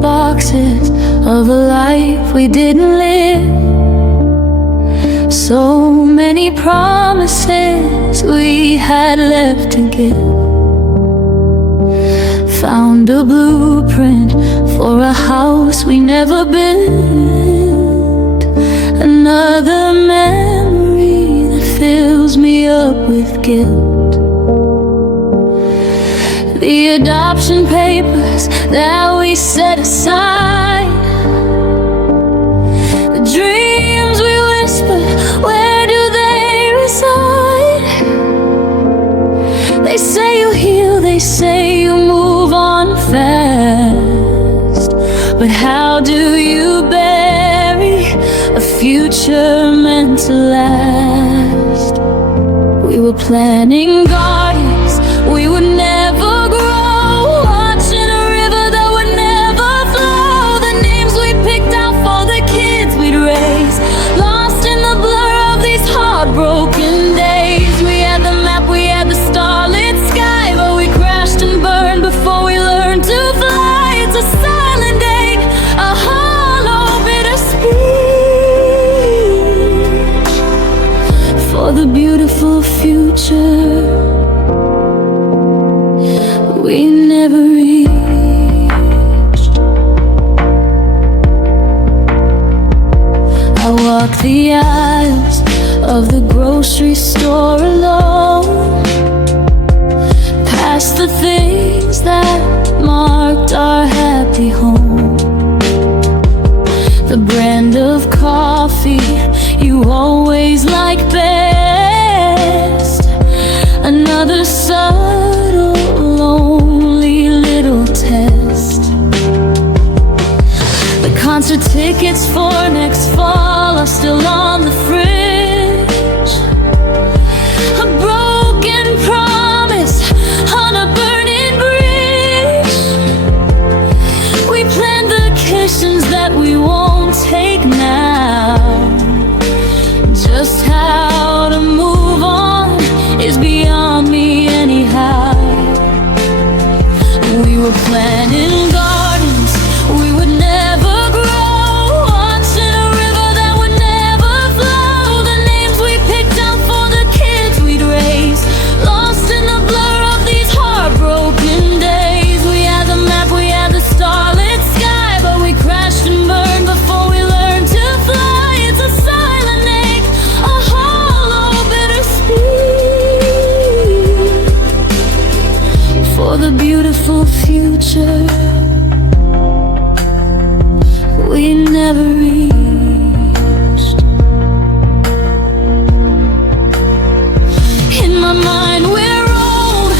boxes of a life we didn't live. So many promises we had left to give. Found a blueprint for a house we never built. Another memory that fills me up with guilt. The adoption papers that we set aside, the dreams we whispered, where do they reside? They say you heal, they say you move on fast, but how do you bury a future meant to last? We were planning gardens we would never grow, watching a river that would never flow. The names we picked out for the kids we'd raise, lost in the blur of these heartbroken days. We had the map, we had the starlit sky, but we crashed and burned before we learned to fly. It's a silent day, a hollow bitter speech for the beautiful future we never reached. I walk the aisles of the grocery store alone, past the things that marked our happy home. The brand of coffee you always like best, another subtle, lonely little test. The concert tickets for next fall are still on the fridge. A broken promise on a burning bridge. We planned vacations that we won't take now. Just how to move on is beyond me anyhow. We were planning gardens we would never grow, watching a river that would never flow. The names we picked out for the kids we'd raise, lost in the blur of these heartbroken days. We had the map, we had the starlit sky, but we crashed and burned before we learned to fly. It's a silent ache, a hollow bitter speech for the beautiful future we never reached. In my mind we're old,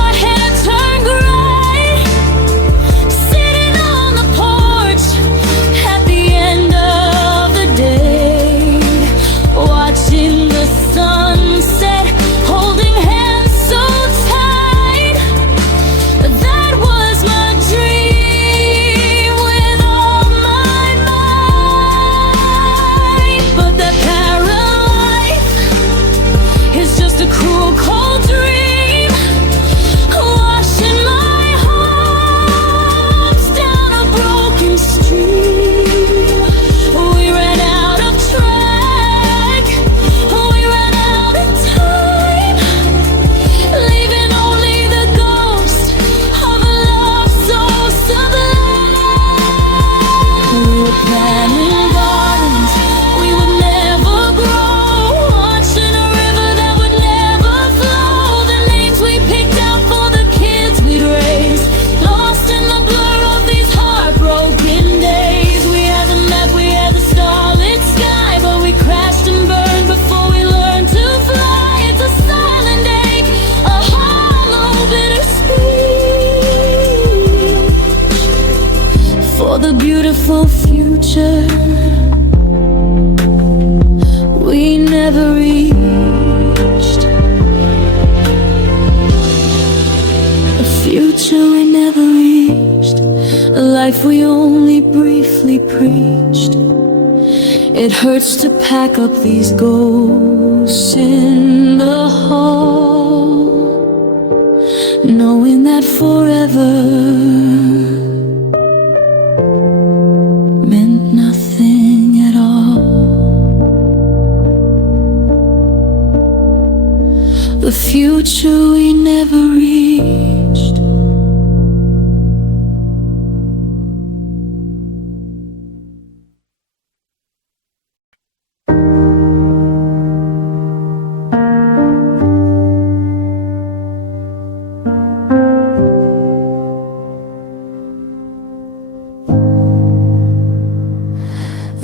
our hair turned gray, sitting on the porch at the end of the day, watching the sunset, holding hands so tight. That was my dream with all my might. But that parallel life is just a cruel, cold dream, washing my hopes down a broken stream. We ran out of track, we ran out of time, leaving only the ghost of a love so sublime. We were planning gardens we would never grow, watching a river that would never flow. The names we picked out for the kids we'd raise, lost in the blur of these heartbroken days. We had the map, we had the starlit sky, but we crashed and burned before we learned to fly. It's a silent ache, a hollow bitter speech for the beautiful future we never reached. A future we never reached, a life we only briefly preached. It hurts to pack up these ghosts in the hall, knowing that forever future we never reached.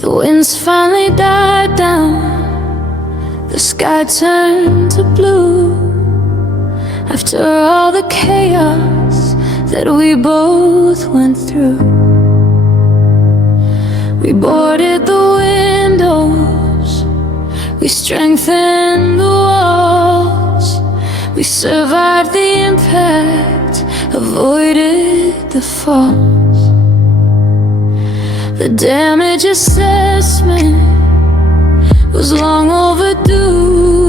The winds finally died down, the sky turned to blue. After all the chaos that we both went through, we boarded the windows, we strengthened the walls, we survived the impact, avoided the falls. The damage assessment was long overdue,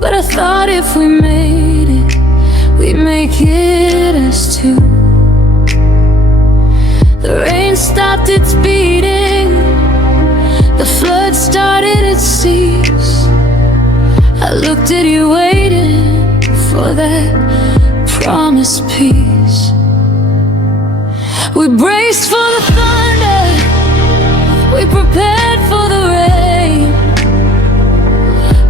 but I thought if we made it, we'd make it as two. The rain stopped its beating, the flood started its seas. I looked at you waiting for that promised peace. We braced for the thunder, we prepared for the rain.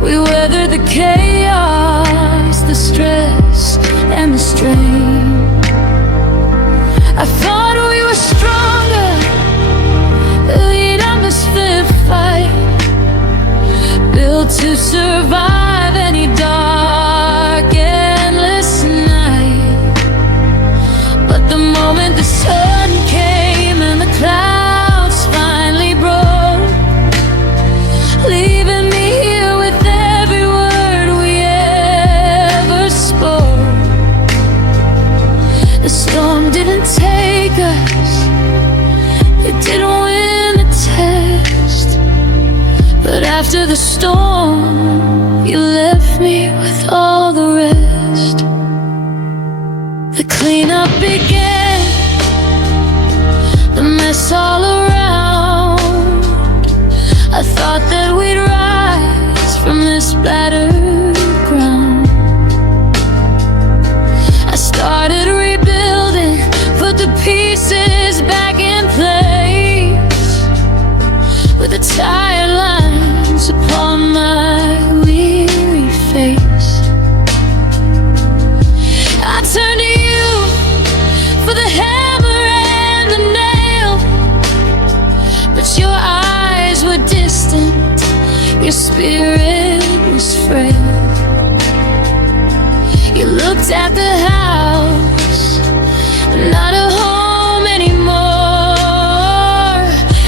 We weathered the chaos, the stress and the strain. I thought we were stronger, we'd understood fight, built to survive any dark, endless night. But the moment the sun came and the clouds finally broke, leaving me here with every word we ever spoke. The storm didn't take us, it didn't win the test. But after the storm, you left me with all the rest. The cleanup began, the mess all around. I thought that we'd rise from this battered ground. I started rebuilding, put the pieces back in place, with the tired lines upon my weary face. I turned to you for the hammer and the nail, but your eyes were distant, your spirit was frail. You looked at the house, not a home anymore,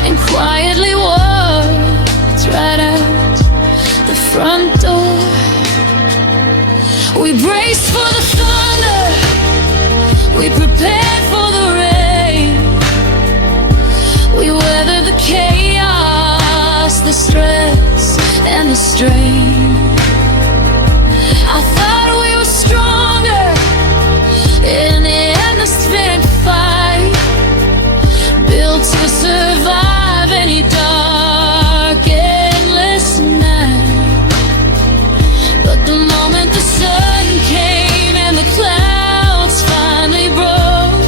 and quietly walked right out the front door. We braced for the thunder, we prepared for the rain. We weathered the chaos, the stress and the strain. I thought we were stronger in the endless spinning fight, built to survive any dark, endless night. But the moment the sun came and the clouds finally broke,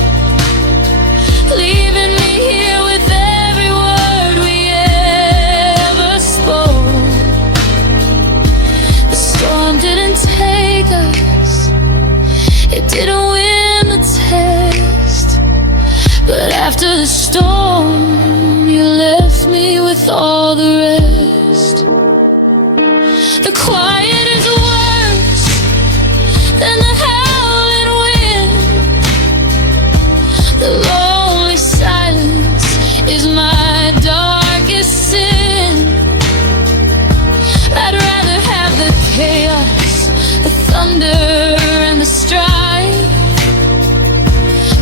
leaving me here with every word we ever spoke. The storm didn't take us, it didn't win the test. But after the storm, you left me with all the rest. The quiet is worse than the howling wind. The lonely silence is my darkest sin. I'd rather have the chaos, the thunder and the strife,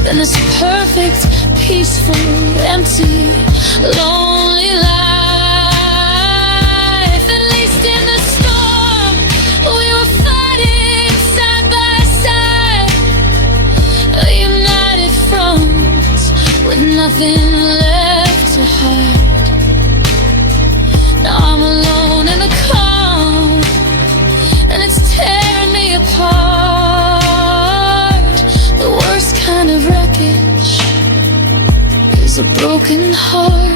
than this perfect, peaceful, empty, lonely life. At least in the storm, we were fighting side by side, a united front with nothing left to hide. Now I'm alone in the calm, and it's terrible. a broken heart.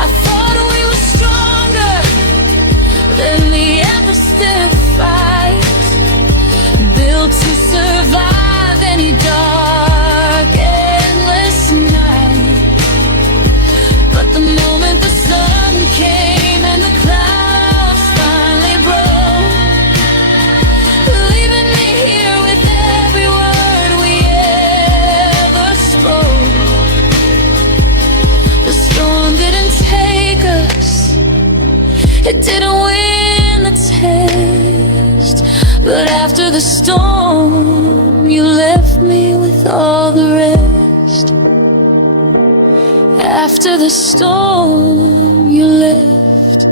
I thought we were stronger than the ever-stiff fight, built to survive any dark, endless night. But the moment the sun came and the clouds finally broke, leaving me here with every word we ever spoke. The storm didn't take us, it didn't win the test. But after the storm, you left me with all the rest. After the storm, you left,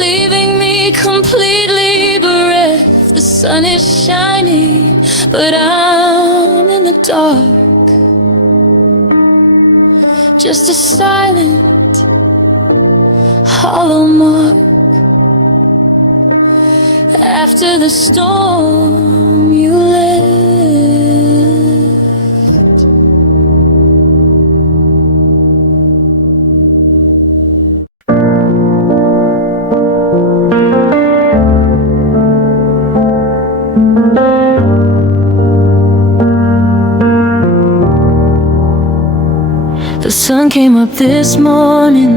leaving me completely bereft. The sun is shining, but I'm in the dark. Just a silent, hollow mark. After the storm, you left. The sun came up this morning,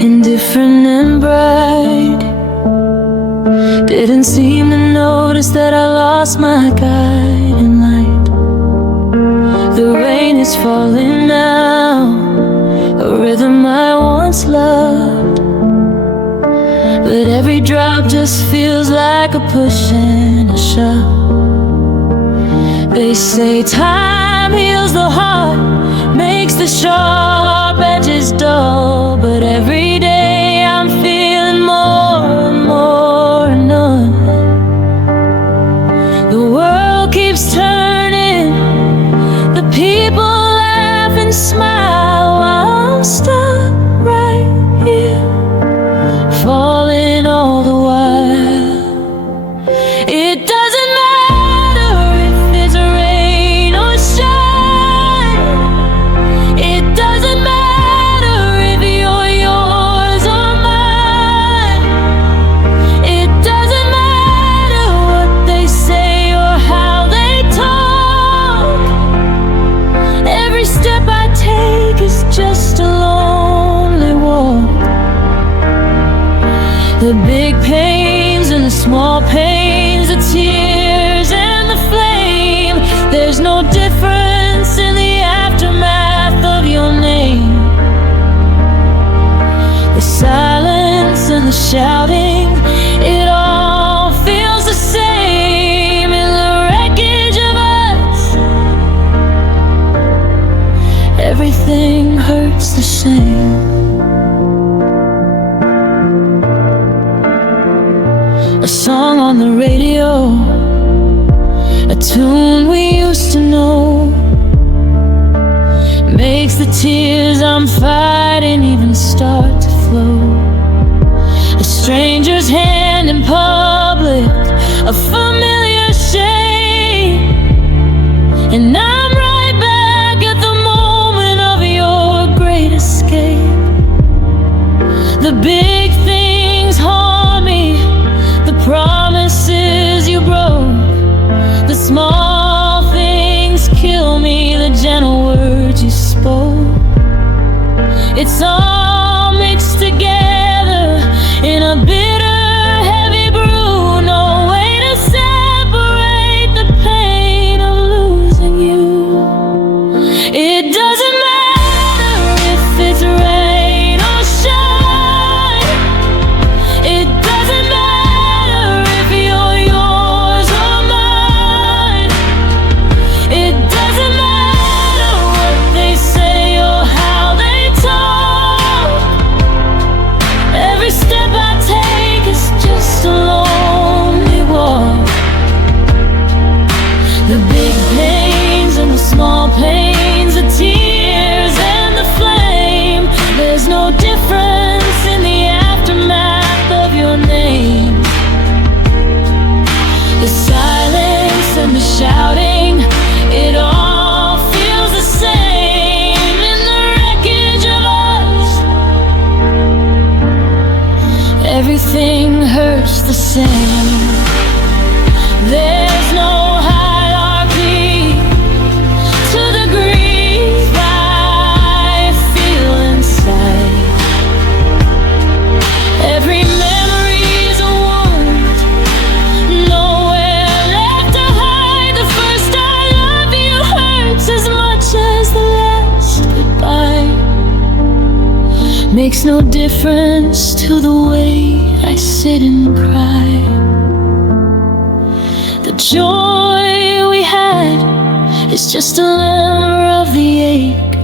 indifferent and bright. Didn't seem to notice that I lost my guiding light. The rain is falling now, a rhythm I once loved. But every drop just feels like a push and a shove. They say time heals the heart, makes the sharp edges dull. But every day I'm feeling more and more numb. The world keeps turning, the people laugh and smile, while I'm stuck right here, falling all the while. It doesn't matter if it's rain or shine. It doesn't matter if you're yours or mine. It doesn't matter what they say or how they talk. Every step I take is just a lonely walk. The big pains and the small pains, the tears and the flame. There's no difference in the aftermath of your name. The silence and the shouting, it all feels the same in the wreckage of us. Everything hurts the same. A song on the radio, a tune we used to know, makes the tears I'm fighting even start to flow. A stranger's hand in public, a familiar shame, and I'm right back at the moment of your great escape. The big things haunt me, the promises you broke. The small things kill me, the gentle words you spoke. It's all mixed together in a bitter, heavy brew. No way to separate the pain of losing you. It doesn't matter if same. There's no hierarchy to the grief I feel inside. Every memory's a wound, nowhere left to hide. The first I love you hurts as much as the last goodbye. Makes no difference to the way I sit and cry. The joy we had is just a glimmer of the ache,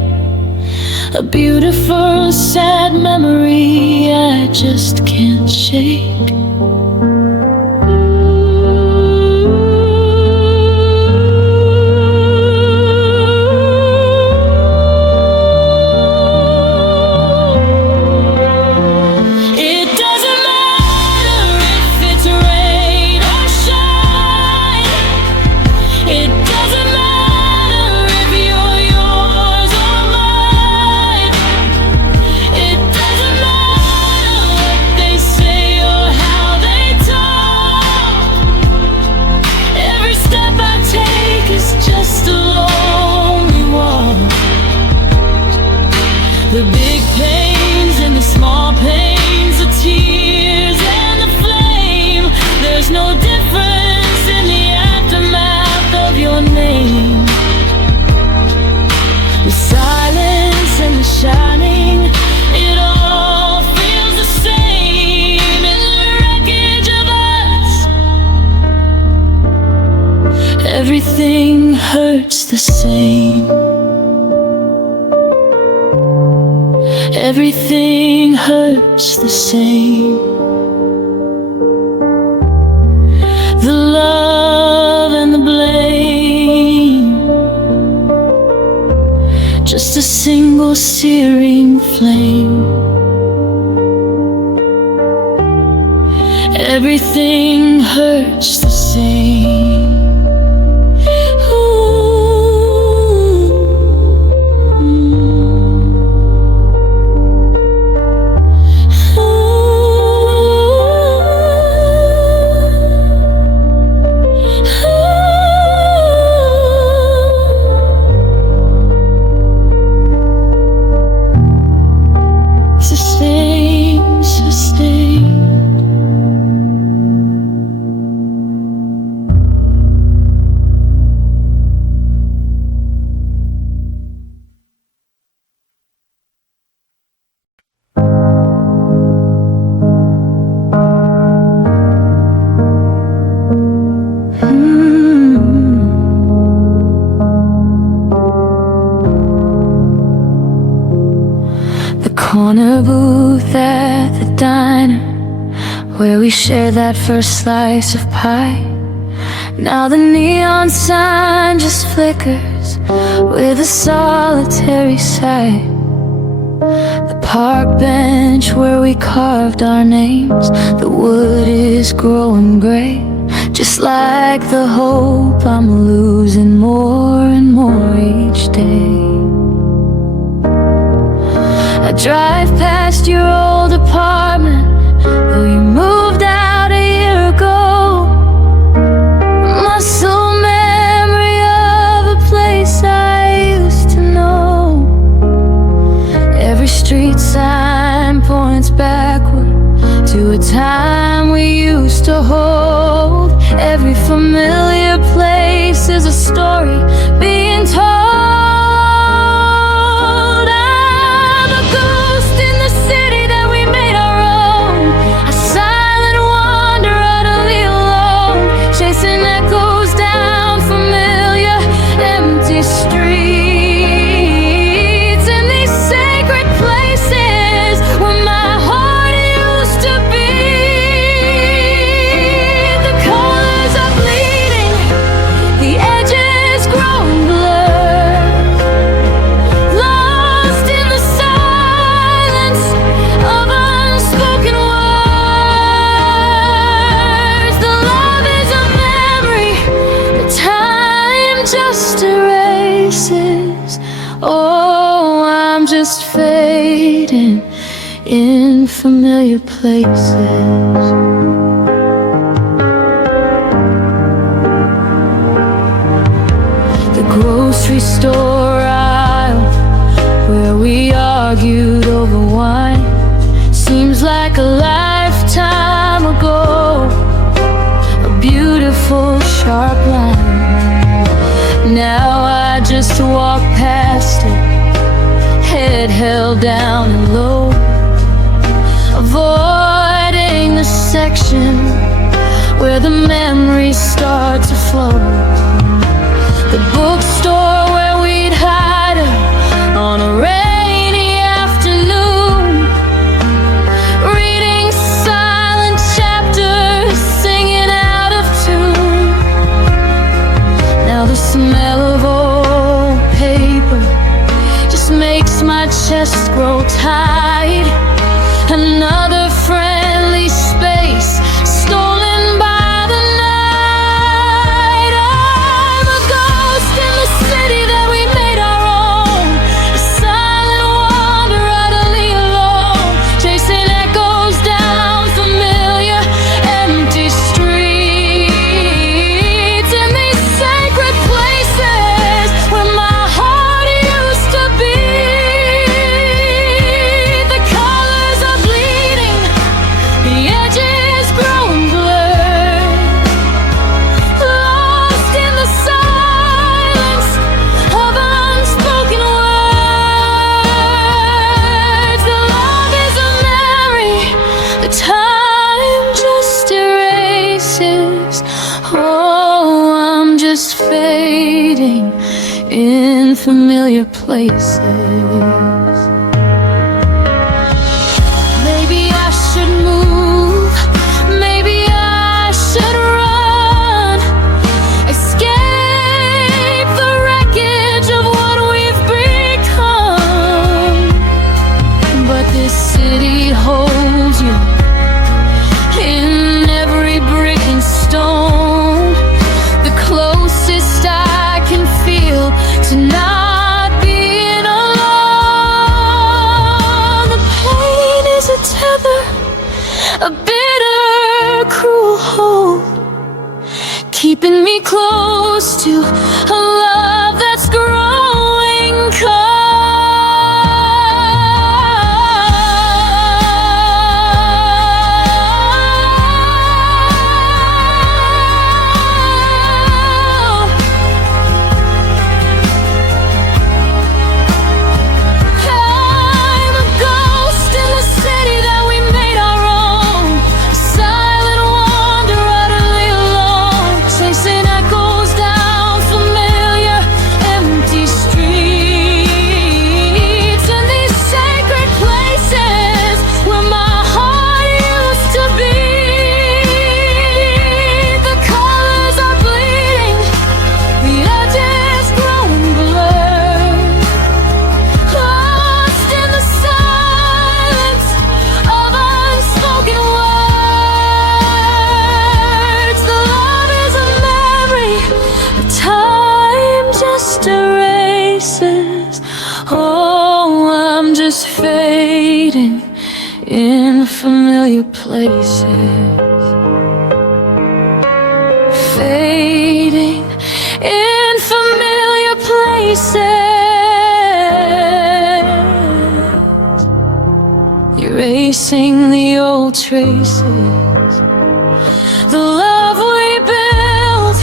a beautiful sad memory I just can't shake. The big pains and the small pains, the tears and the flame. There's no difference in the aftermath of your name. The silence and the shining, it all feels the same in the wreckage of us. Everything hurts the same. Everything hurts the same. The love and the blame, just a single searing flame. Everything hurts the same. Corner booth at the diner, where we shared that first slice of pie. Now the neon sign just flickers with a solitary sigh. The park bench where we carved our names, the wood is growing gray, just like the hope I'm losing more and more each day. I drive past your old apartment, though you moved out a year ago. A muscle memory of a place I used to know. Every street sign points backward to a time we used to hold. Every familiar place is a story being told. Oh, I'm just fading in familiar places. store aisle where we argued over wine. Seems like a lifetime ago, a beautiful sharp line. Now I just walk past it, head held down and low, avoiding the section where the memories start to flow. The bookstore where we'd hide on a rainy afternoon, reading silent chapters, singing out of tune. Now the smell of old paper just makes my chest grow tight. Another friendly space stolen by the night. I'm a ghost in the city that we made our own, a silent wanderer utterly alone, chasing echoes down familiar empty streets. In these sacred places where my heart used to beat, the colors are bleeding, the edges grown blurred, lost in the silence of unspoken words. The love is a memory, the time just erases. Oh, I'm just fading in familiar places. Maybe I should move, maybe I should run, escape the wreckage of what we've become. But this city holds you in every brick and stone, the closest I can feel to not being alone. The pain is a tether, a bitter, cruel hold, keeping me close to a love that's growing cold. I'm a ghost in the city that we made our own, a silent wanderer utterly alone, chasing echoes down familiar empty streets. In these sacred places where my heart used to beat, the colors are bleeding, the edges growing blurred, lost in the silence of unspoken words. The love is a memory, the time just erases. Oh, I'm just fading in familiar places, fading in familiar places, erasing the old traces, the love we built,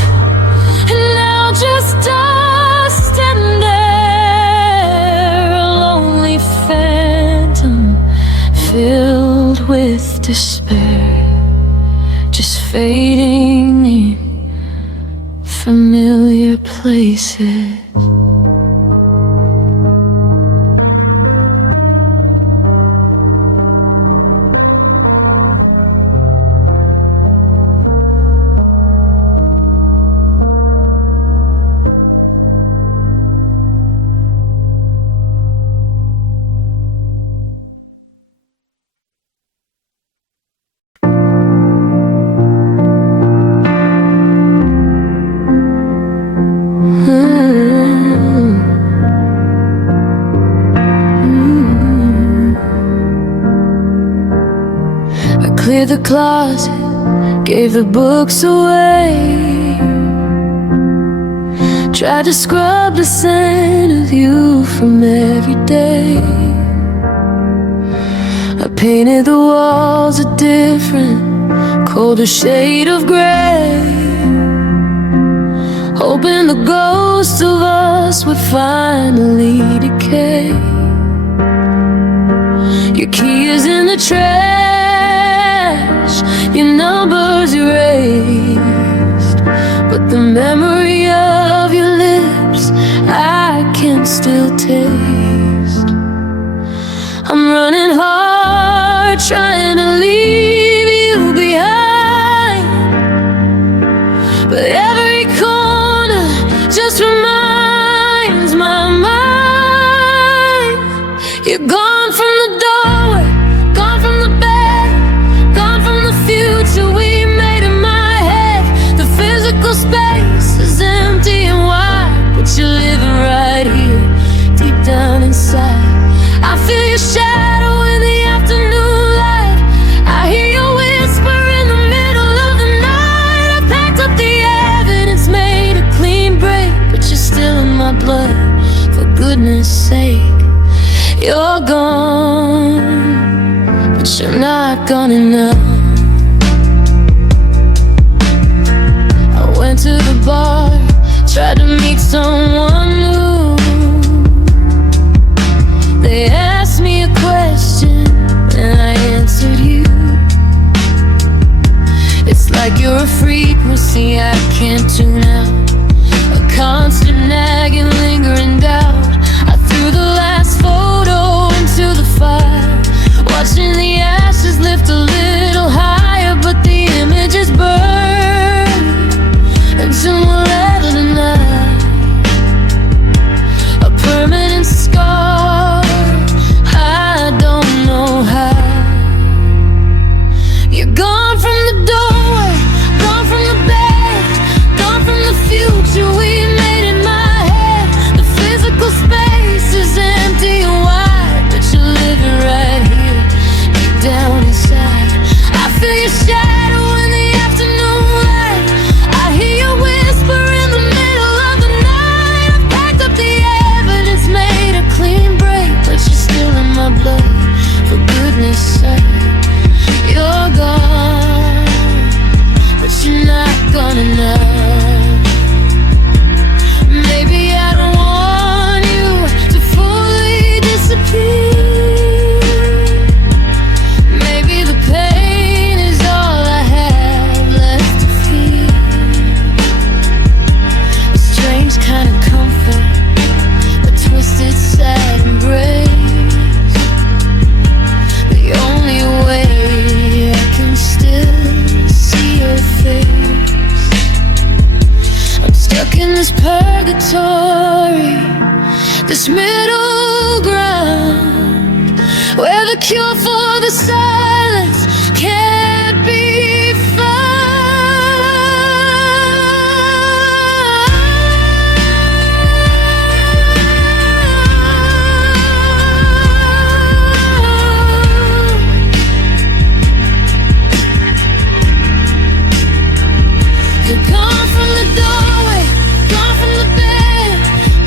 and now just dust and air, a lonely phantom filled with despair, just fading in familiar places. Cleared the closet, gave the books away, Tried to scrub the scent of you from every day. I painted the walls a different, colder shade of gray, hoping the ghosts of us would finally decay. Your key is in the trash, your number's erased, but the memory of your lips I can still taste. I'm running hard, trying to leave you behind, but every corner just reminds my mind. You're gone from the doorway, gone from the bed, gone from the future we made in my head. The physical space is empty and wide, but you're living right here, deep down inside. I feel your shadow in the afternoon light. I hear your whisper in the middle of the night. I packed up the evidence, made a clean break, but you're still in my blood, for goodness sake. You're gone, but you're not gone enough. I went to the bar, tried to meet someone new. They asked me a question and I answered you. It's like you're a frequency I can't tune out, a constant nagging, lingering doubt. I threw the last photo into the fire, watching the ashes lift a little higher, but the images burn into a letter tonight, a permanent scar. I don't know how. You're gone from the doorway, gone from the bed, gone from the future we made in my head. The physical space is empty and wide, but you're living right here, deep down inside. I feel your shadow in the afternoon light. I hear your whisper in the middle of the night. I've packed up the evidence, made a clean break, but you're still in my blood, for goodness sake. You're gone, but you're not gone enough. Maybe I don't want you to fully disappear. Maybe the pain is all I have left to feel, a strange kind of comfort, a twisted, sad embrace. The only way I can still see your face. I'm stuck in this purgatory, this middle ground, where the cure for the silence can't be You're gone from the doorway, gone from the bed,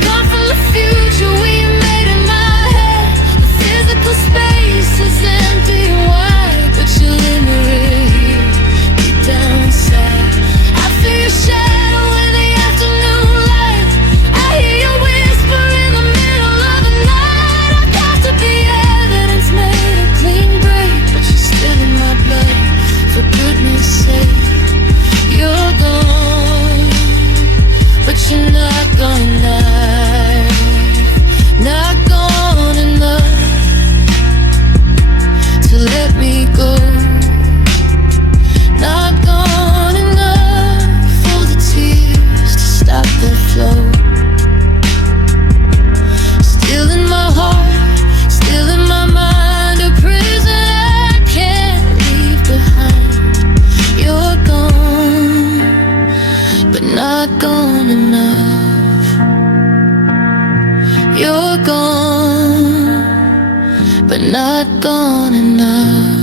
gone from the future we made in my head. The physical space is empty and wide, but you're living right here, deep down inside. I feel your shadow in the afternoon light. I hear your whisper in the middle of the night. I packed up the evidence, made a clean break, but you're still in my blood, for goodness sake. You're gone, but you're not gone enough, not gone enough to let me go, not gone enough for the tears to stop the flow. Still in my heart, still in my mind, a prison I can't leave behind. You're gone, but not gone enough. You're gone, but not gone enough.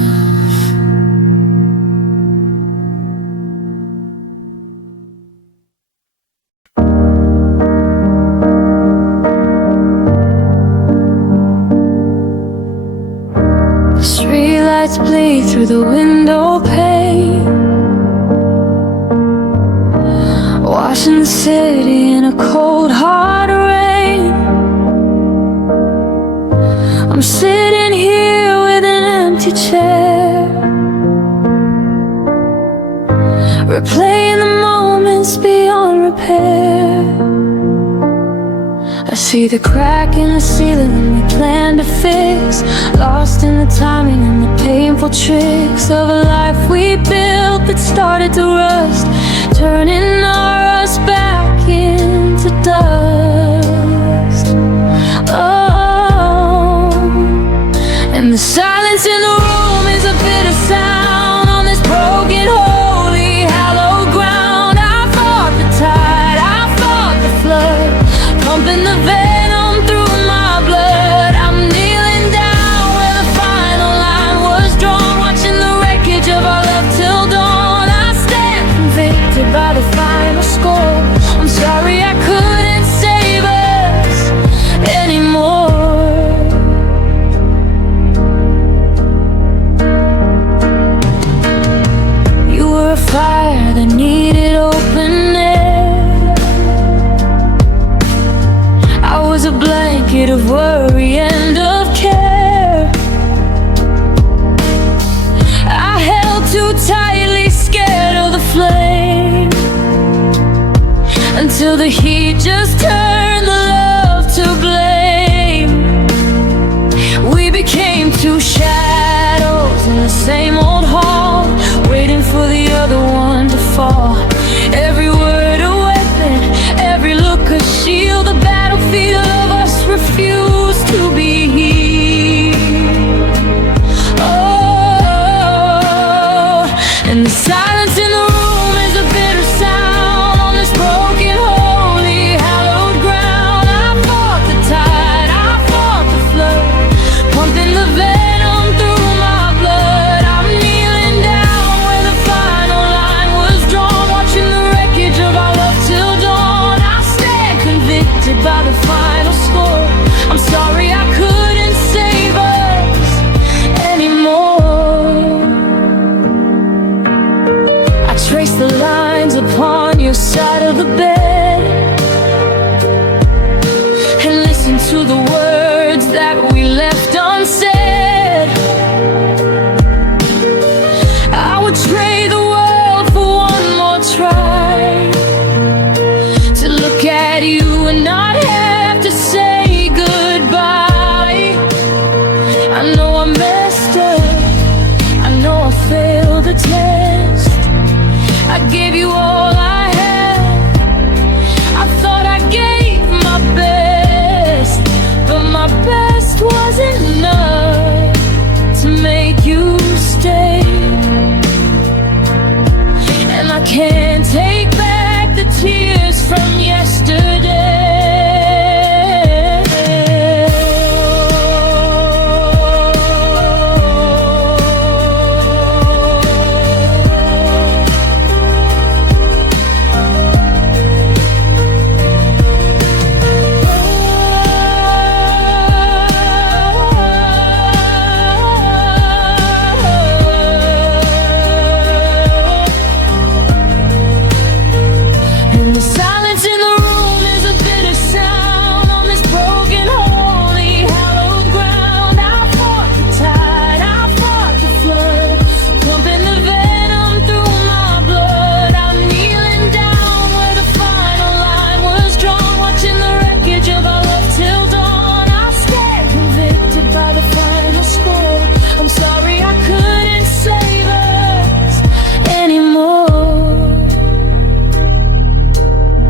lights bleed through the window pane, washing the city in a cold hard rain. I'm sitting here with an empty chair, replaying the moments beyond repair. I see the crack in the ceiling we planned to fix, lost in the timing and the painful tricks of a life we built that started to rust, turning us back into dust. Oh, and the silence in the room is a bitter sound on this broken, holy, hallowed ground. I fought the tide, I fought the flood, pumping the venom through my blood. I'm kneeling down where the final line was drawn, watching the wreckage of our love till dawn. I stand convicted by the final score. I'm sorry I couldn't save us anymore. You were a fire that needed open air. I was a blanket of worry and of care. I held too tightly, scared of the flame, until the heat just turned the love to blame. We became two shadows in the same old hall, waiting for the other one to fall. Every word a weapon, every look a shield. The battlefield of us refused to be healed. Oh, and the silence in the room is a bitter sound on this broken, holy, hallowed ground. I fought the tide, I fought the flood, pumping the venom through my blood. I'm kneeling down where the final line was drawn, watching the wreckage of our love till dawn. I stand convicted by the final score. I'm sorry I couldn't save us anymore. I trace the lines upon your side of the bed and listen to the words that we left unsaid. I would trade the world for one more try, to look at you and not have to say goodbye. I know I messed up, I know I failed the test. I gave you all I had, I thought I gave my best, but my best wasn't enough to make you stay. And I can't take back the tears from yesterday. And the silence in the room is a bitter sound on this broken, holy, hallowed ground. I fought the tide, I fought the flood, pumping the venom through my blood. I'm kneeling down where the final line was drawn, watching the wreckage of our love till dawn. I stand convicted by the final score. I'm sorry I couldn't save us anymore.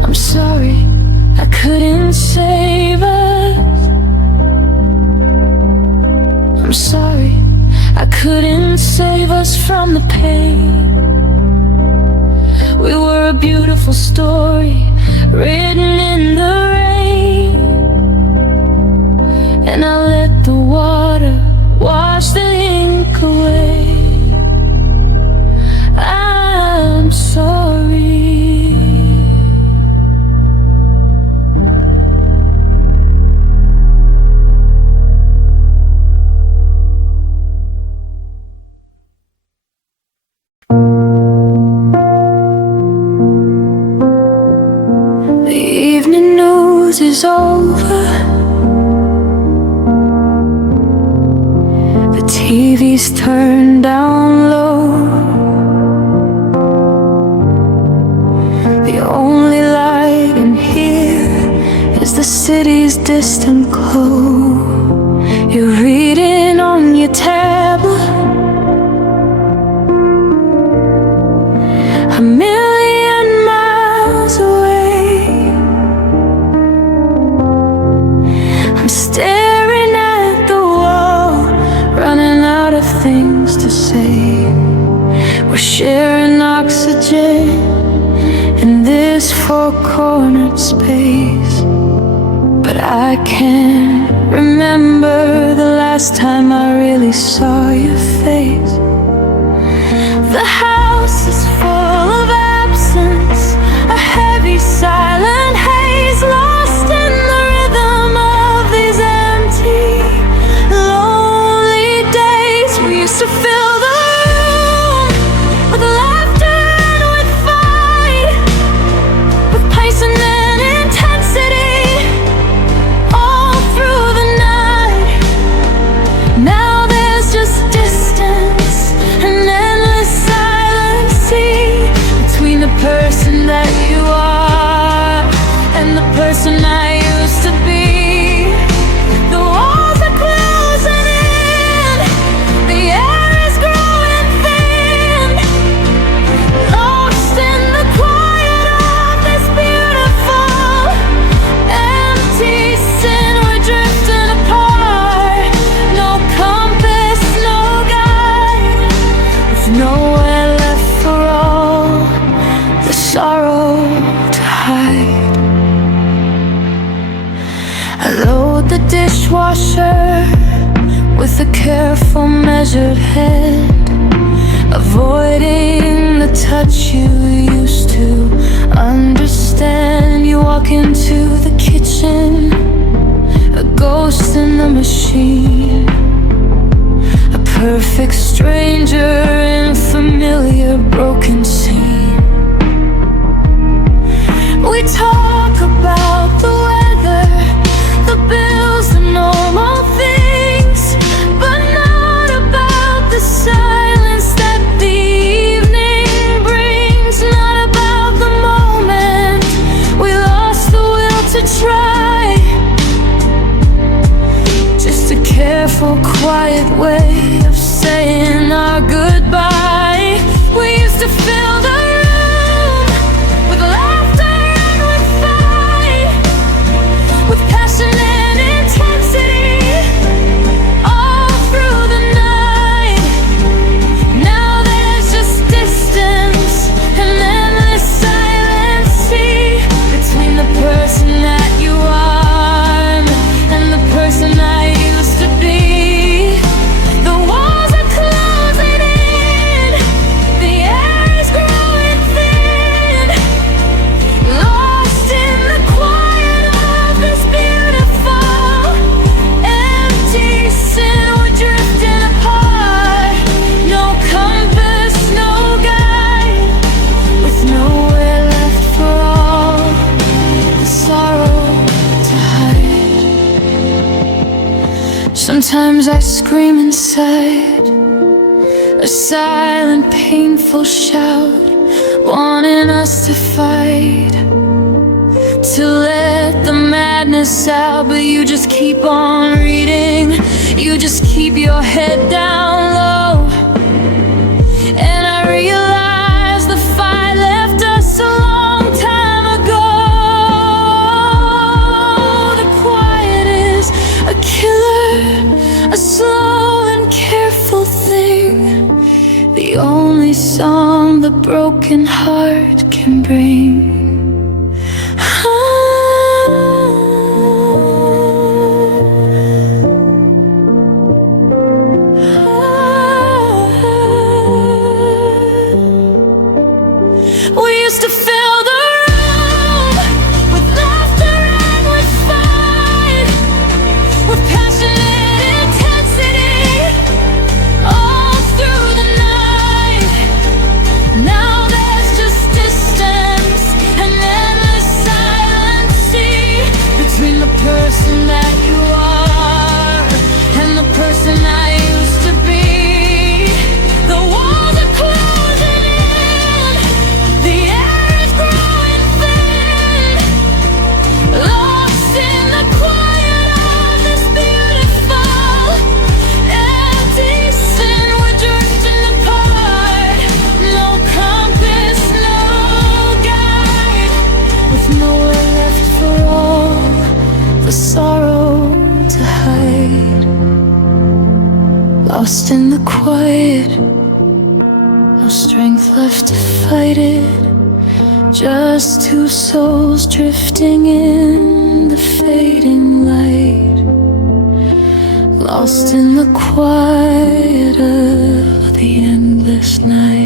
I'm sorry I couldn't save us. I'm sorry I couldn't save us from the pain. We were a beautiful story written in the rain, and I let the water wash the ink away. I'm sorry. is over. The TV's turned down low. The only light in here is the city's distant glow. You're reading on your tablet, a million miles away. I'm staring at the wall, running out of things to say. We're sharing oxygen in this four-cornered space, but I can't remember the last time I really saw your face. The house is full of absence, a heavy silent haze, lost in the rhythm of these empty, lonely days. We used to fill the room with laughter and with fight, with passion and intensity, all through the night. Now there's just distance and endless silence between the person that you are and the person I used to be. The walls are closing in, the air is growing thin, lost in the quiet of this beautiful empty sin. We're drifting apart, no compass, no guide, with nowhere left for all the sorrow to hide. I load the dishwasher with a careful, measured hand, avoiding the touch you used to understand. You walk into the kitchen, a ghost in the machine, a perfect stranger in a familiar broken scene. We talk about the weather, the bills, the normal things, but not about the silence that the evening brings. Not about the moment we lost the will to try. Just a careful, quiet way of saying our goodbye. We used to fill the room with laughter and with fight, with passion and intensity, all through the night. Now there's just distance and endless silence between the person that you are and the person I used to be. The walls are closing in, the air is growing thin, lost in the quiet of this beautiful empty sin. We're drifting apart, no compass, no guide, with nowhere left for all the sorrow to hide. Sometimes I scream inside, a silent, painful shout, wanting us to fight, to let the madness out. But you just keep on reading, you just keep your head down low. And I realize the fight left us a long time ago. The quiet is a killer, a slow and careful thing, the only song the broken heart can bring. We used to fill the room with laughter and with fight, with passion and intensity, all through the night. Now there's just distance lost in the quiet, no strength left to fight it. Just two souls drifting in the fading light, lost in the quiet of the endless night.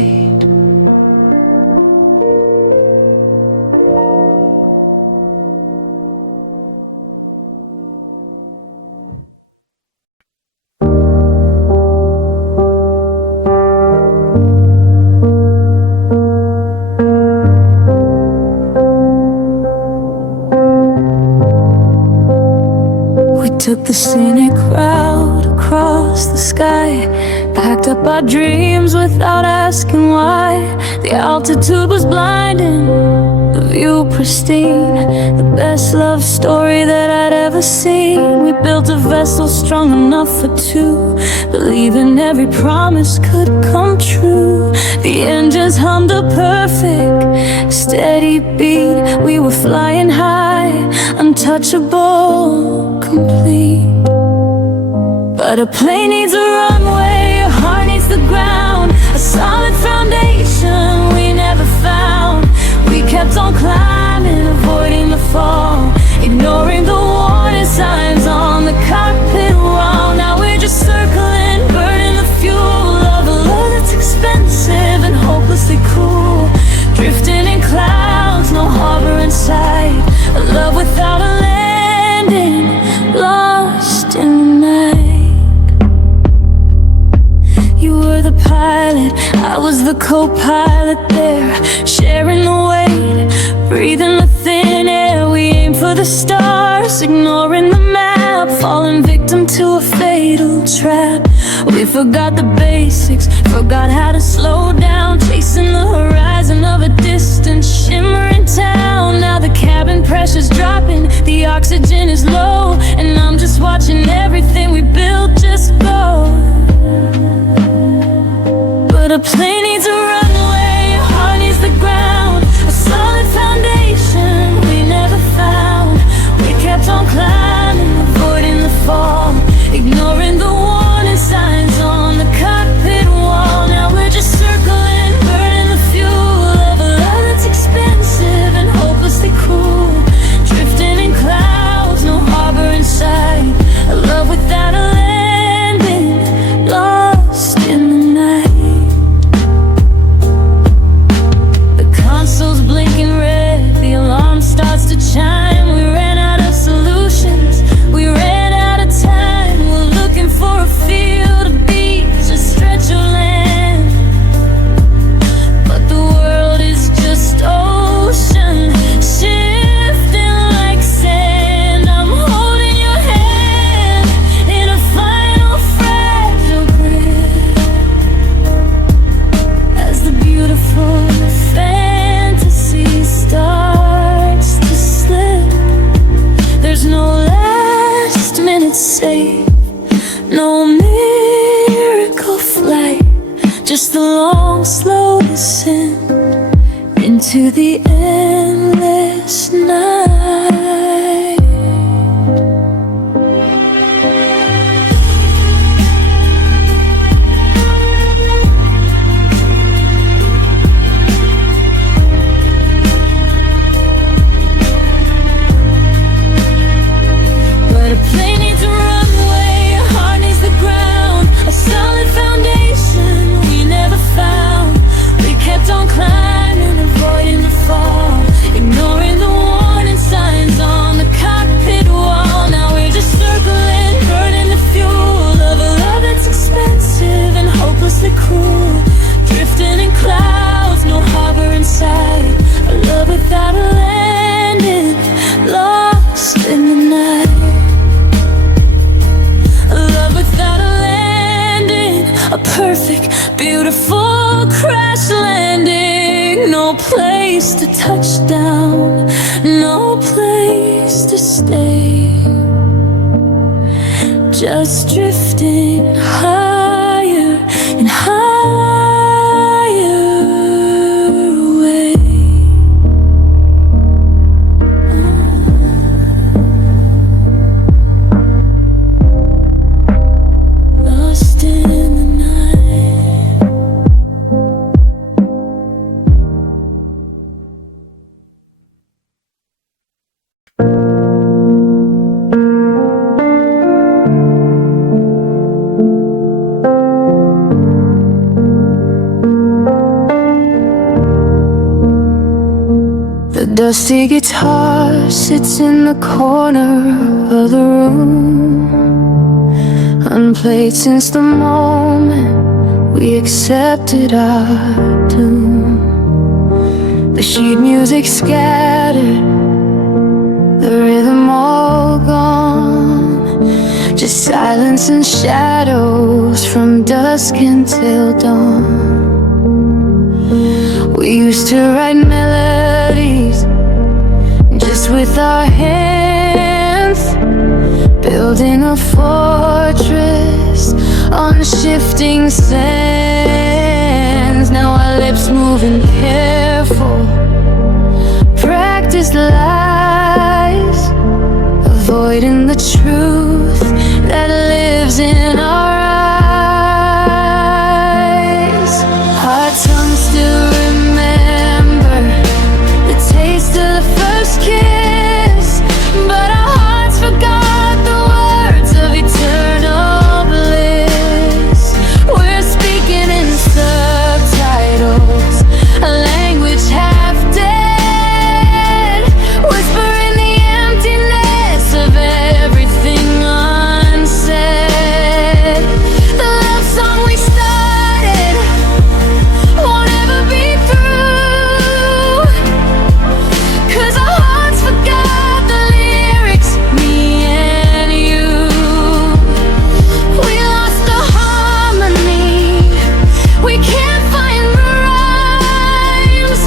Took the scenic route across the sky, packed up our dreams without asking why. The altitude was blinding, the view pristine, the best love story that I'd ever seen. We built a vessel strong enough for two, believing every promise could come true. The engines hummed a perfect, steady beat. We were flying high, untouchable, complete. But a plane needs a runway, a heart needs the ground, a solid foundation we never found. We kept on climbing, avoiding the fall, ignoring the warning signs on the cockpit wall. Now we're just circling, burning the fuel of a love that's expensive and hopelessly cruel. Drifting in clouds, no harbor in sight, a love without a landing, lost in the night. You were the pilot, I was the co-pilot there, sharing the weight, breathing the thin air. We aimed for the stars, ignoring the map, falling victim to a fatal trap. We forgot the basics, forgot how to slow down, chasing the horizon of a distant shimmering town. Now the cabin pressure's dropping, the oxygen is low, and I'm just watching everything we built just go. But a plane needs a runway, a heart needs the ground, a solid foundation we never found. We kept on climbing, avoiding the fall, ignoring the warning signs on the cockpit wall. Now we're just circling, burning the fuel of a love that's expensive and hopelessly cruel. Drifting in clouds, no harbor in sight, a love without a landing, lost in the night. Console's blinking red, the alarm starts to chime. We ran out of solutions, we ran out of time. We're looking for a field, a beach, a stretch of land, but the world is just ocean, shifting like sand. I'm holding your hand in a final fragile grip, as the beautiful fantasy starts to slip. There's no last minute save, no miracle flight, just a long slow descent into the endless night. But a plane needs a runway, a heart needs the ground, a solid foundation we never found. We kept on climbing, avoiding the fall, ignoring the warning signs on the cockpit wall. Now we're just circling, burning the fuel of a love that's expensive and hopelessly cruel. Drifting in clouds, no harbor in sight, a love without a landing, lost in the night. A love without a landing, a perfect, beautiful crash landing. No place to touch down, no place to stay, just drifting higher and higher away. Lost in dusty guitar sits in the corner of the room, unplayed since the moment we accepted our doom. The sheet music scattered, the rhythm all gone, just silence and shadows from dusk until dawn. We used to write melodies just with our hands, building a fortress on shifting sands. Now our lips moving careful, practiced lies, avoiding the truth that lives in our eyes. Our tongues still remember the taste of the first kiss, but our hearts forgot the words of eternal bliss. We're speaking in subtitles, a language half dead, whispering the emptiness of everything unsaid. The love song we started won't ever be through, 'cause our hearts forgot the lyrics, me and you. We lost the harmony, we can't find the rhymes.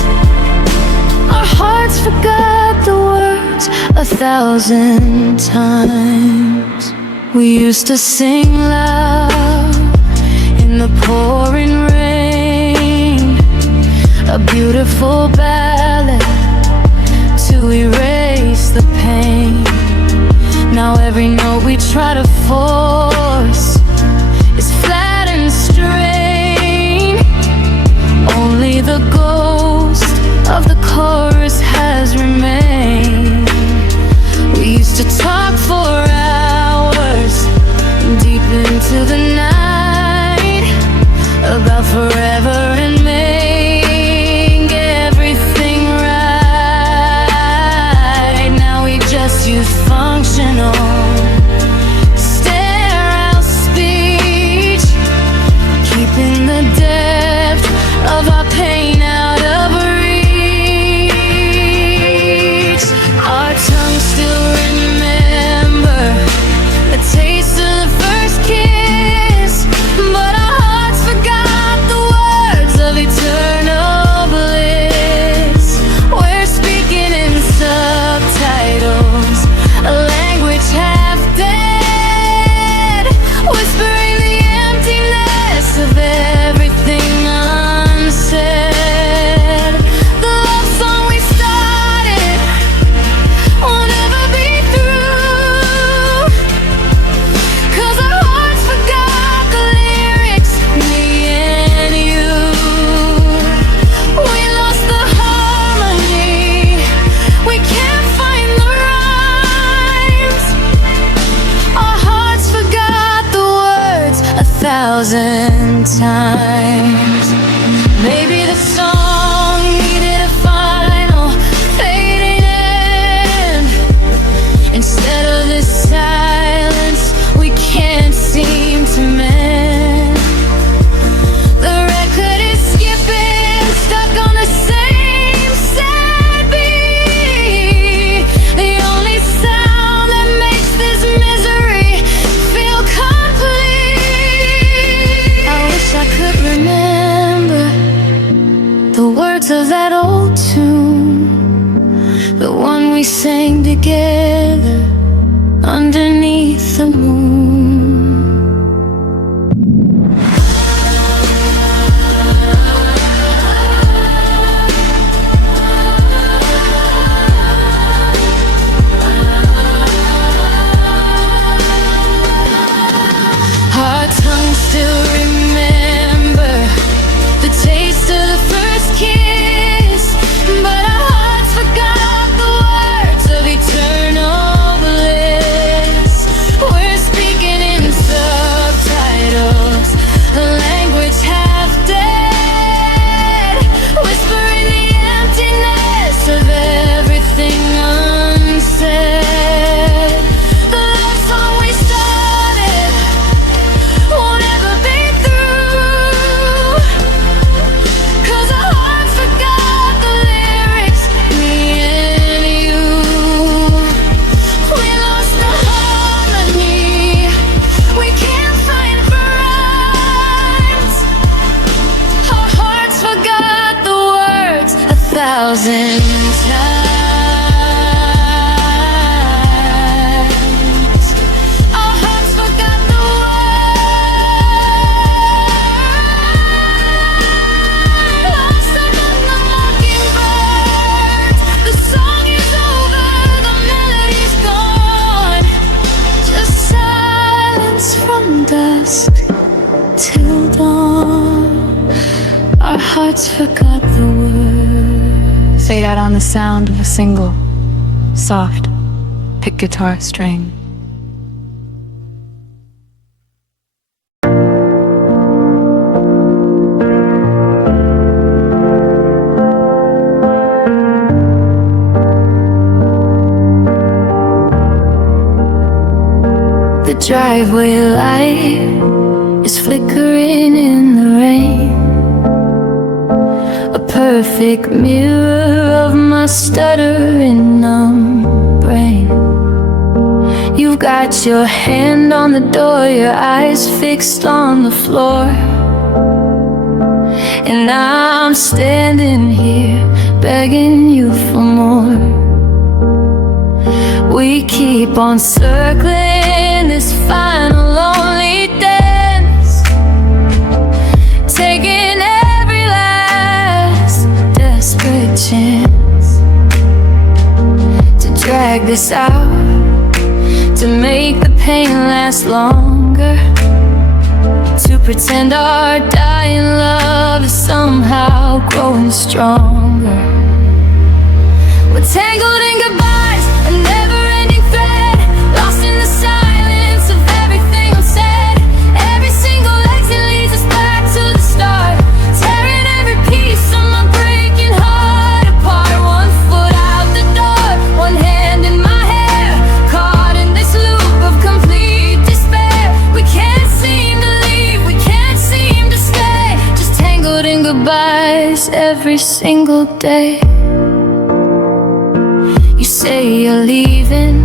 Our hearts forgot the words 1,000 times. We used to sing loud in the pouring rain, a beautiful ballad to erase the pain. Now every note we try to force is flat and strained. Only the ghost of the chorus has remained. We used to talk for hours, deep into the night, about forever and make everything right. Now we just use functional, sterile speech, keeping the depth of our pain out of reach. Our tongues still remember the taste of the first kiss, but our hearts forgot the words of eternal bliss. We're speaking in subtitles, a language half dead, whispering the emptiness of everything unsaid. The love song we started won't ever be through, 'cause our hearts forgot the lyrics, me and you. We lost the harmony, we can't find the rhymes. Our hearts forgot the words 1,000 times. Maybe the song needed a final fading end. Instead of this silence we can't seem to mend. The record is skipping, stuck on the same sad beat. The only sound that makes this misery feel complete. I wish I could remember the words of that old tune, the one we sang together underneath the moon. Our tongues still remember the taste of the first kiss, but our hearts forgot the words of eternal bliss. 1,000 times. Our hearts forgot the word. Lost among the mockingbirds. The song is over, the melody's gone. Just silence from dusk till dawn. Our hearts forgot the words. Fade out on the sound of a single, soft, pick guitar string. The driveway light is flickering in the rain, a perfect mirror of my stuttering numb brain. You've got your hand on the door, your eyes fixed on the floor, and I'm standing here begging you for more. We keep on circling this final lonely dance, taking every last desperate chance to drag this out, to make the pain last longer, to pretend our dying love is somehow growing stronger. We're tangled in goodbyes, a never-ending thread, lost in the silence of everything unsaid. Every single exit leads us back to the start, tearing every piece of my breaking heart apart. One foot out the door, one hand in my hair, caught in this loop of complete despair. We can't seem to leave, we can't seem to stay, just tangled in goodbyes every single day. You say you're leaving,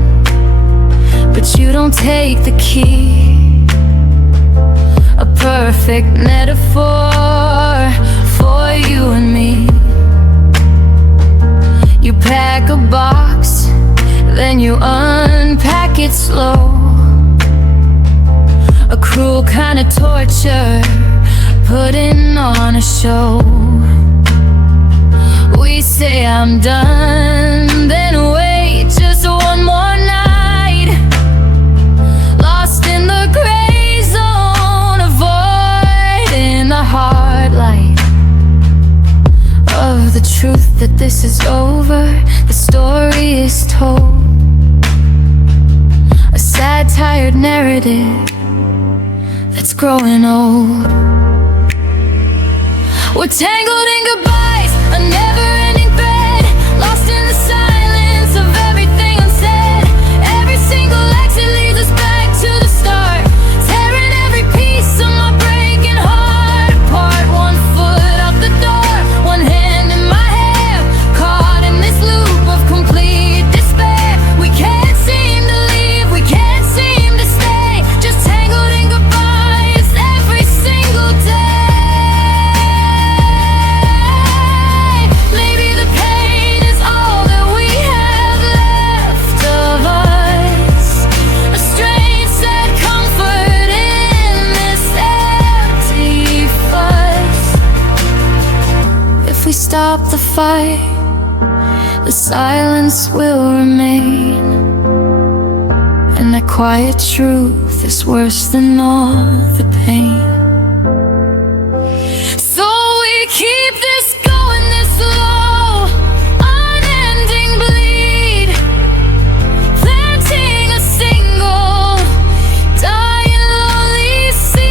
but you don't take the key. A perfect metaphor for you and me. You pack a box, then you unpack it slow, a cruel kind of torture, putting on a show. We say I'm done, then wait just one more night, lost in the gray zone, avoiding the hard light of the truth that this is over. The story is told, a sad, tired narrative that's growing old. We're tangled in goodbyes, a never-ending thread, lost in the silence of everything unsaid. Every single exit leads us back to the start, tearing every piece of my breaking heart apart. One foot out the door, one hand in my hair, caught in this loop of complete despair. We can't seem to leave, we can't seem to stay, just tangled in goodbyes every single day. Maybe the pain is all that we have left of us, a strange sad comfort in this empty fuss. If we stop the fight, the silence will remain, and that quiet truth is worse than all the pain. So we keep this going, this slow, unending bleed, planting a single, dying lonely seed.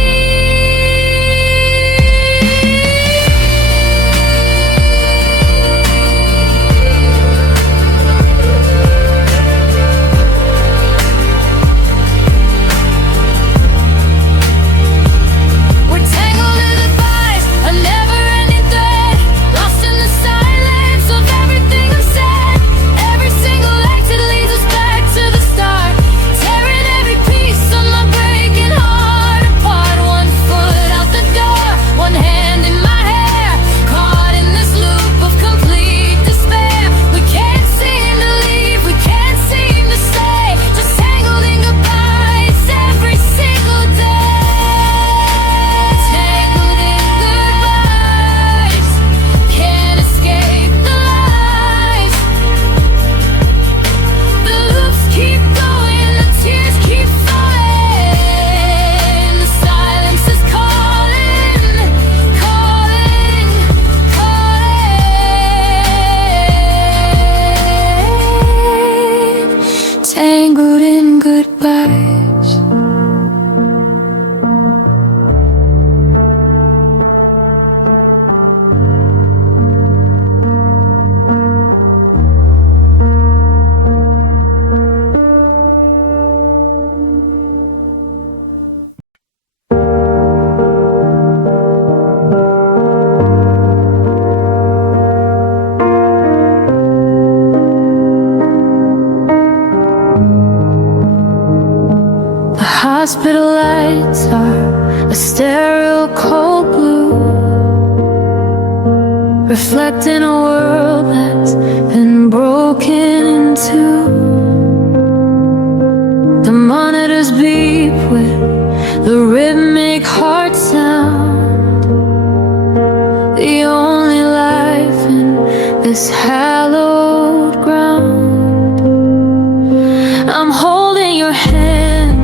a sterile cold blue, reflecting a world that's been broken in two. The monitors beep with the rhythmic heart sound, the only life in this hallowed ground. I'm holding your hand,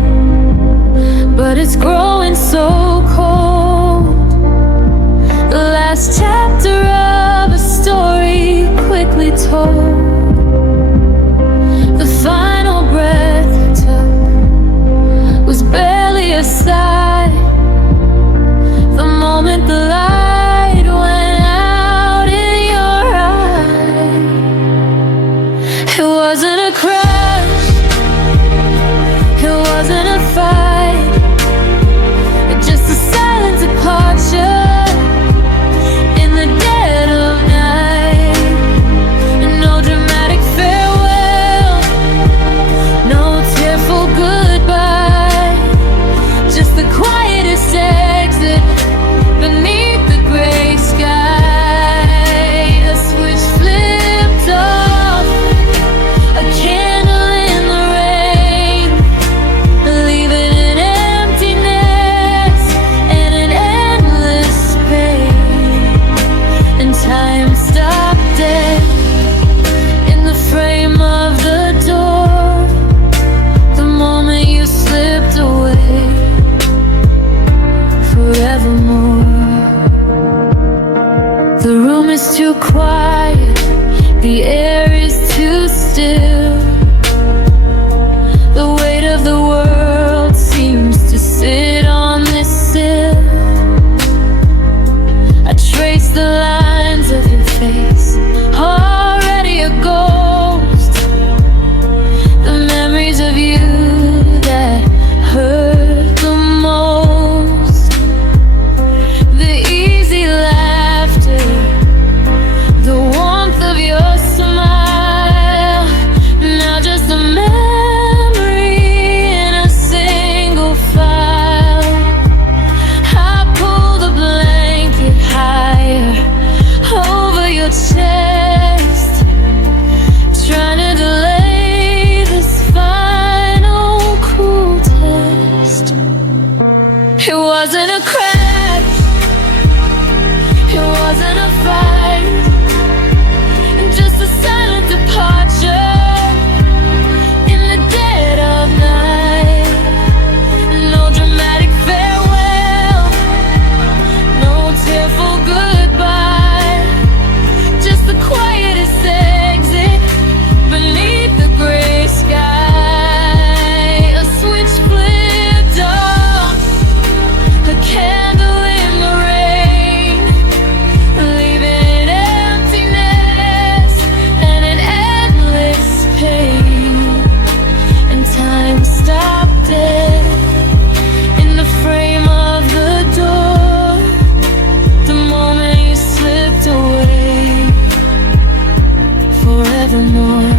but it's growing so cold. The last chapter of a story quickly told. The final breath you took was barely a sigh. The moment the light went out in your eye, it wasn't a crash, it wasn't a fight, just a silent departure in the dead of night. No dramatic farewell, no tearful goodbye, just the quietest exit beneath the gray sky. A switch flipped off, a candle in the rain, leaving an emptiness and an endless pain. And time stopped dead in the frame of the door, the moment you slipped away forevermore. The room is too quiet, the air is too still. The weight of the world seems to sit on this sill. I trace the lines of your face, already a ghost. The memories of you that hurt the most. The easy laughter, the warmth of your smile, now just a memory in a single file. I pull the blanket higher over your chest, trying to delay this final cruel test. It wasn't a crash, it wasn't a fight, just a silent departure in the dead of night. No dramatic farewell, no tearful goodbye, just the quietest exit beneath the gray sky. A switch flipped off, a candle in the rain, leaving an emptiness and an endless pain. And time stopped dead in the frame of the door, the moment you slipped away forevermore.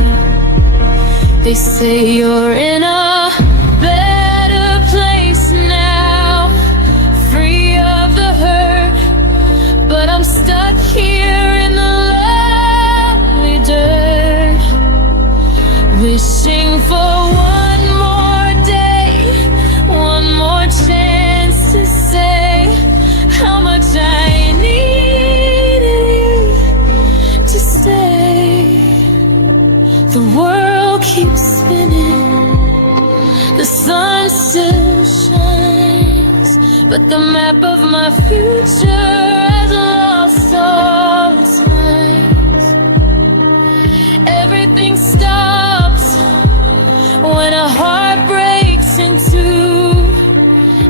They say you're in a better place now, free of the hurt, but I'm stuck here in the lonely dirt, wishing for one more day, one more chance to say how much I needed you to stay. The world keeps spinning, the sun still shines, but the map of my future has lost all its lines. Everything stops when a heart breaks in two.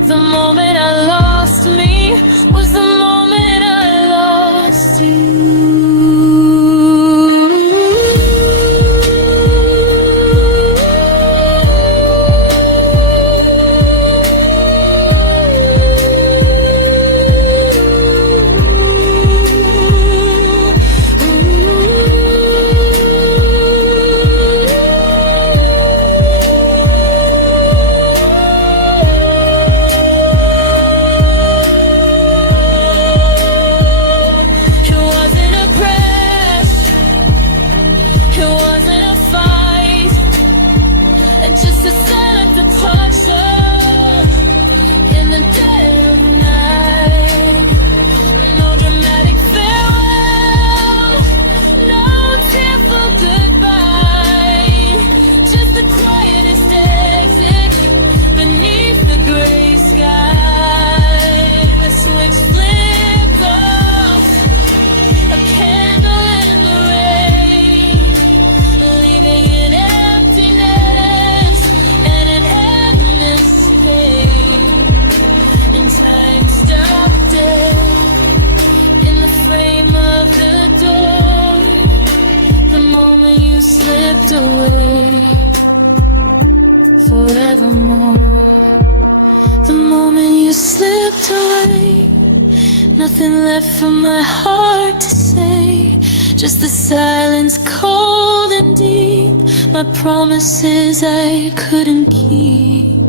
The moment I lost me was the moment I lost you. nothing left for my heart to say, just the silence cold and deep. My promises I couldn't keep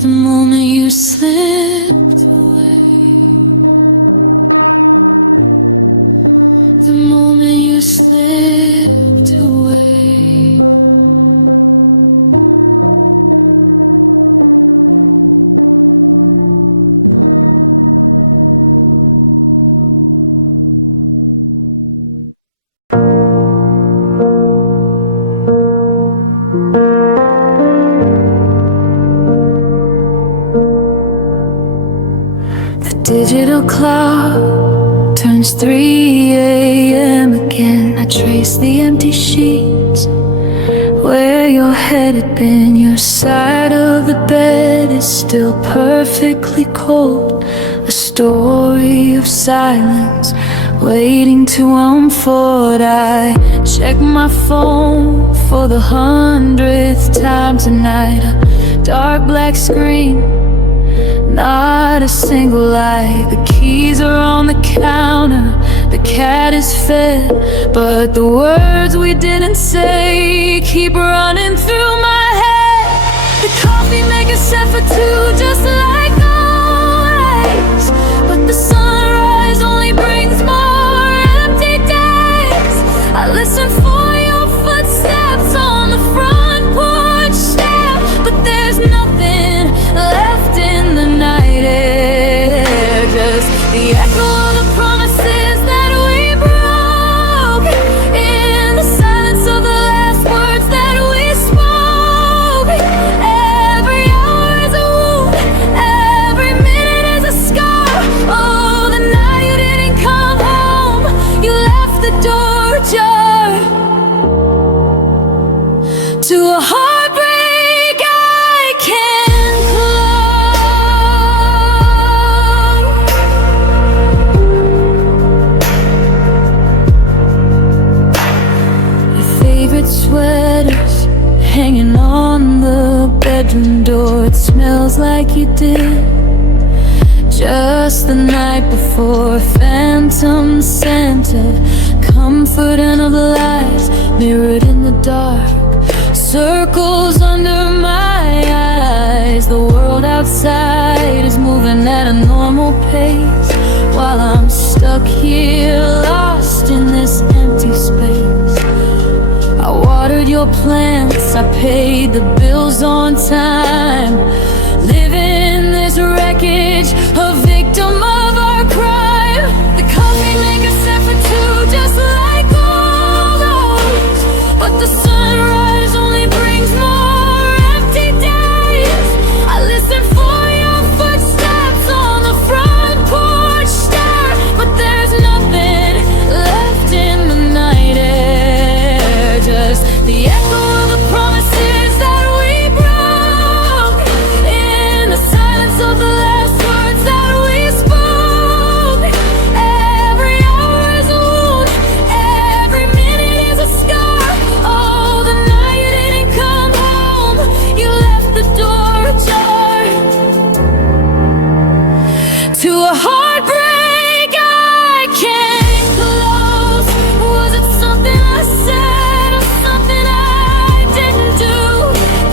the moment you slipped away. The moment you slipped away. Digital clock turns 3 a.m. again. I trace the empty sheets where your head had been. Your side of the bed is still perfectly cold. A story of silence waiting to unfold. I check my phone for the 100th time tonight. A dark black screen, not a single light. The keys are on the counter, the cat is fed, but the words we didn't say keep running through my head. The coffee maker set for two, just like always, but the sunrise only brings more empty days. I listen for your footsteps on the front porch step, but there's nothing left in the night air, just the echo of the promises that we broke, in the silence of the last words that we spoke. Every hour is a wound, every minute is a scar. Oh, the night you didn't come home, you left the door ajar to a heartbreak I can't close. Your favorite sweaters hanging on the bedroom door. It smells like you did just the night before. Phantom scent of comfort and of lies mirrored in the dark. Circles under my eyes. The world outside is moving at a normal pace, while I'm stuck here lost in this empty space. I watered your plants, I paid the bills on time, living this wreckage, a victim of our crime. The coffee maker set for two, just like always, but the sunrise only brings more empty days. I listen for your footsteps on the front porch step, but there's nothing left in the night air, just the echo of the promises that we broke, in the silence of the last words that we spoke. Every hour is a wound, every minute is a scar. Oh, the night you didn't come home, you left the door ajar to a heartbreak I can't close. Was it something I said or something I didn't do?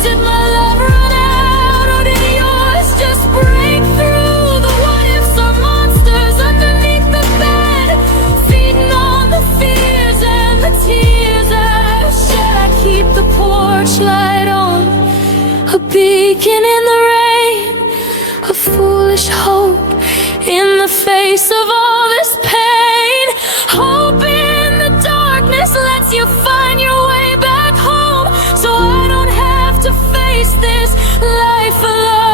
Did my love run out, or did yours just break through? The what ifs are monsters underneath the bed, feeding on the fears and the tears I shed. I keep the porch light on, a beacon in the rain, a foolish hope in the face of all this pain. Hope in the darkness lets you find your way back home, so I don't have to face this life alone.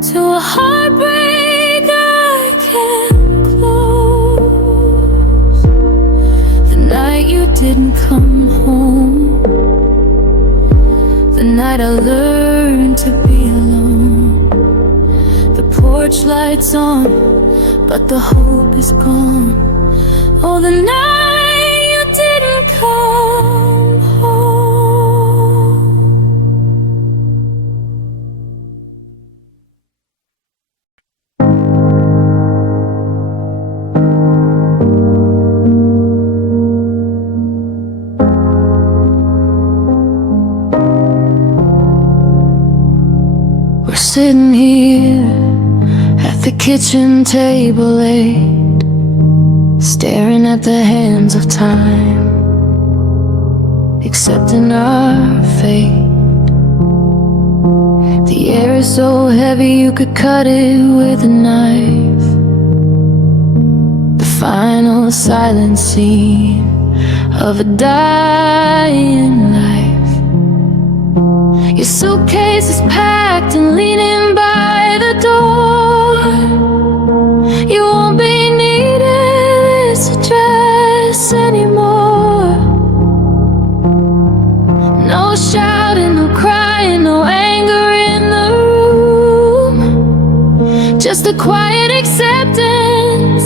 to a heartbreak I can't close. The night you didn't come home, the night I learned to be alone. The porch lights on, but the hope is gone. Oh, the night you didn't come home. We're sitting here at the kitchen table late, staring at the hands of time, accepting our fate. The air is so heavy you could cut it with a knife. The final silent scene of a dying life. Your suitcase is packed and leaning by the door. You won't be needing this address anymore. No shouting, no crying, no anger in the room. Just a quiet acceptance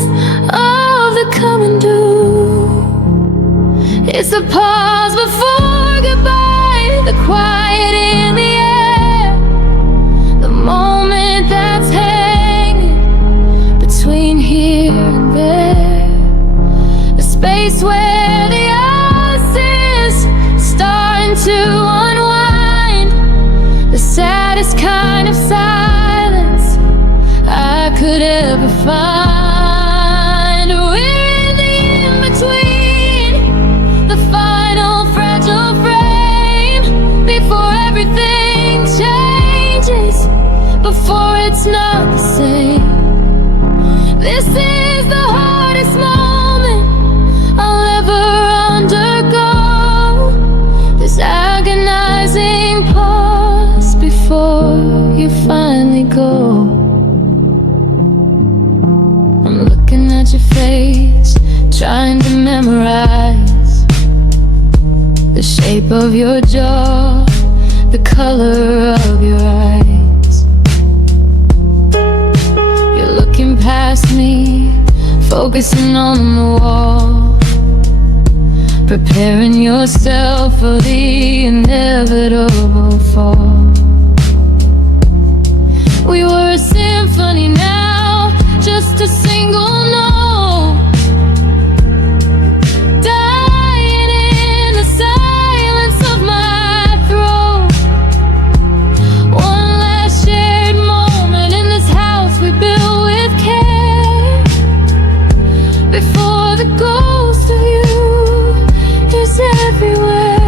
of the coming doom. It's a pause before goodbye, the quiet in the air, the moment that's hanging between here and there, the space where the ice is starting to unwind, the saddest kind of silence I could ever find. We're in the in-between, the final fragile frame, before everything changes, before it's not the same. This is the hardest moment I'll ever undergo, this agonizing pause before you finally go. I'm looking at your face, trying to memorize the shape of your jaw, the color of your eyes. You're looking past me, focusing on the wall, preparing yourself for the inevitable fall. We were a symphony, now just a single note, dying in the silence of my throat. One last shared moment in this house we built with care, before the ghost of you is everywhere.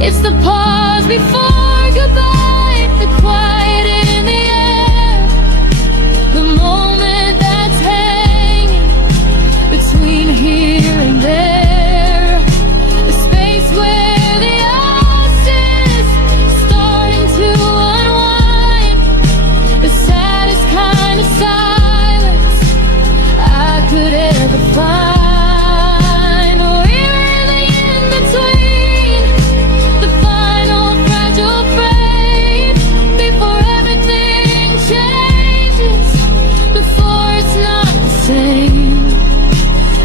It's the pause before goodbye, the quiet in the air, the moment that's hanging between here and there, the space where the ice is starting to unwind, the saddest kind of silence I could ever find. We're in the in-between, the final fragile frame, before everything changes, before it's not the same.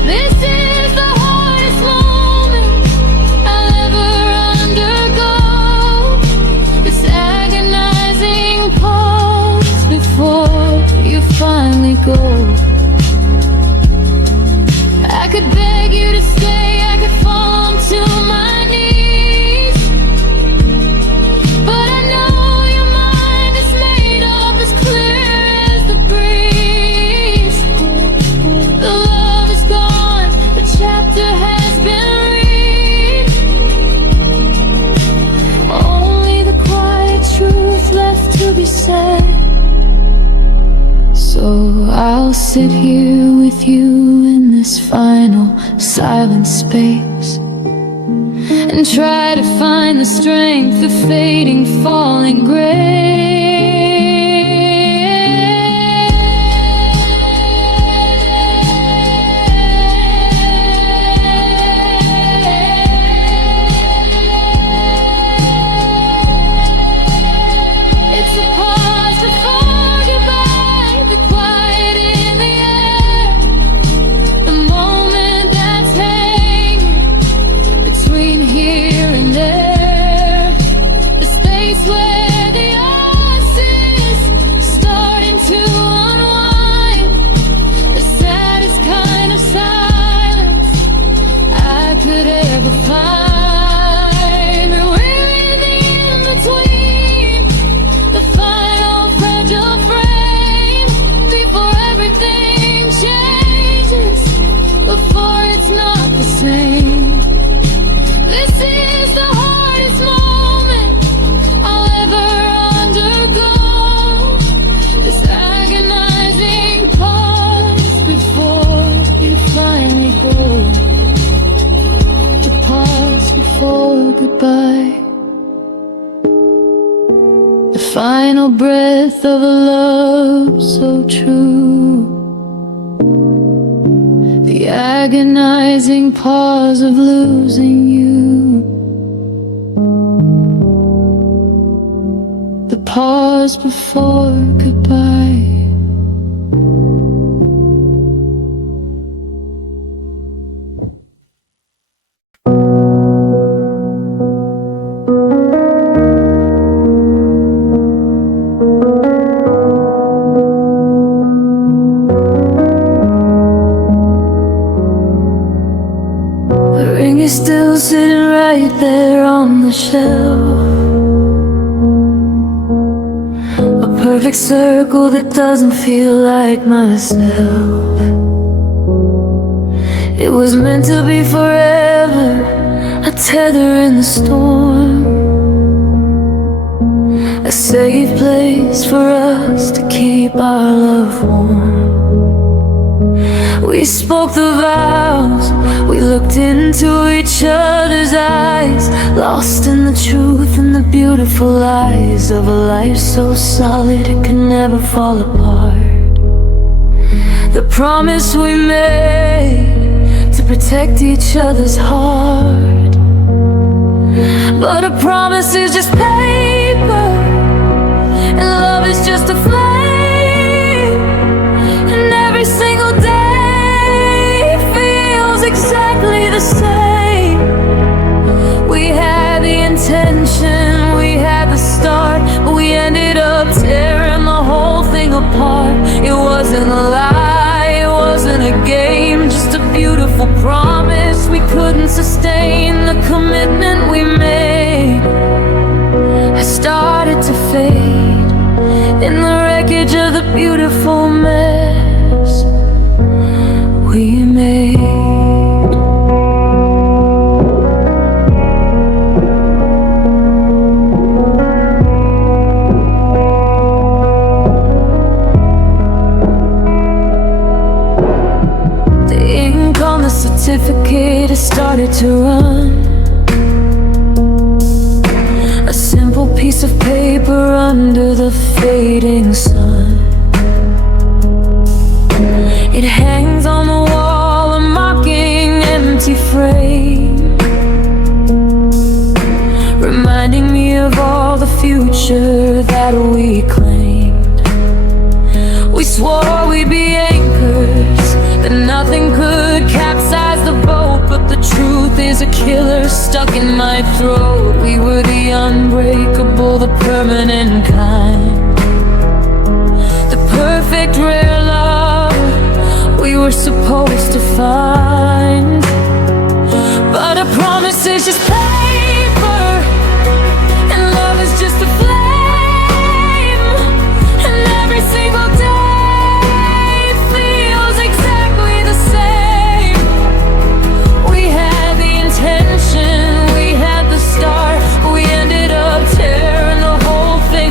This is the hardest moment I'll ever undergo, this agonizing pause before you finally go. I could beg you to stay, I could fall to my knees, but I know your mind is made up as clear as the breeze. The love is gone, the chapter has been read. Only the quiet truth left to be said. So I'll sit here with you in this final silent space, and try to find the strength of fading, falling grace. final breath of a love so true. The agonizing pause of losing you. The pause before goodbye. The ring is still sitting right there on the shelf. A perfect circle that doesn't feel like myself. It was meant to be forever, a tether in the storm, a safe place for us to keep our love warm. We spoke the vows, we looked into each other's eyes, lost in the truth and the beautiful lies of a life so solid it could never fall apart. The promise we made to protect each other's heart, but a promise is just paper, and love is just a flame, and every single day exactly the same. We had the intention, we had the start, but we ended up tearing the whole thing apart. It wasn't a lie, it wasn't a game, just a beautiful promise we couldn't sustain. The commitment we made has started to fade in the wreckage of the beautiful mess we made. Certificate has started to run. A simple piece of paper under the fading sun. It hangs on the wall, a mocking empty frame, reminding me of all the future that we claimed. We swore we'd be anchors, that nothing could capsize the boat, but the truth is a killer stuck in my throat. We were the unbreakable, the permanent kind, the perfect rare love we were supposed to find. But a promise is just paper, and love is just a flame, and every single day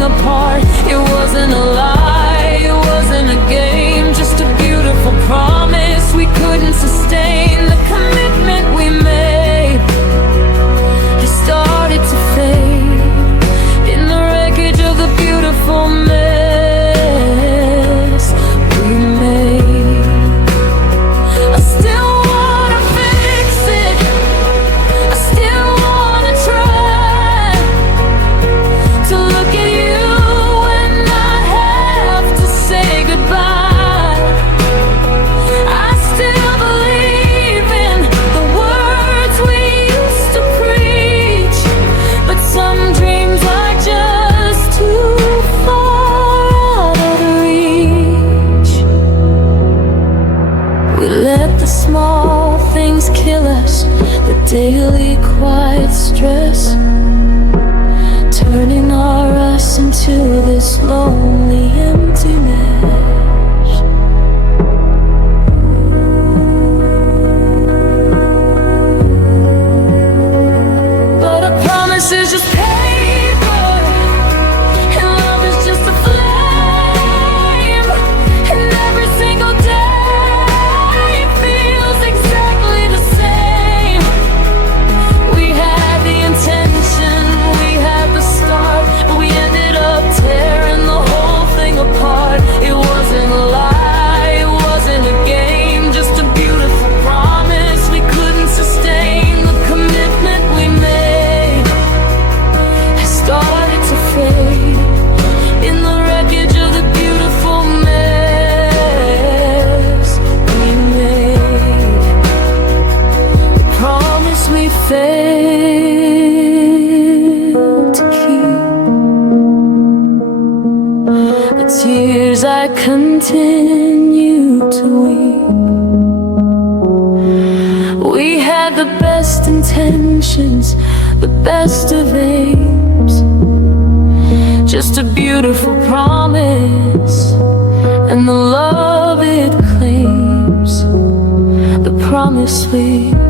apart. It wasn't a lie, it wasn't a game, just a beautiful promise we couldn't sustain. The commitment we made has started to fade in the wreckage of the beautiful mess we made. I still wanna fix it, I still wanna try to look at you kill us, the daily quiet stress, turning our us into this lonely emptiness. But a promise is just paper, and love is just a flame, and every single day intention, we had the start, but we ended up tearing the the tears I continue to weep. We had the best intentions, the best of aims, just a beautiful promise, and the love it claims, the promise we had.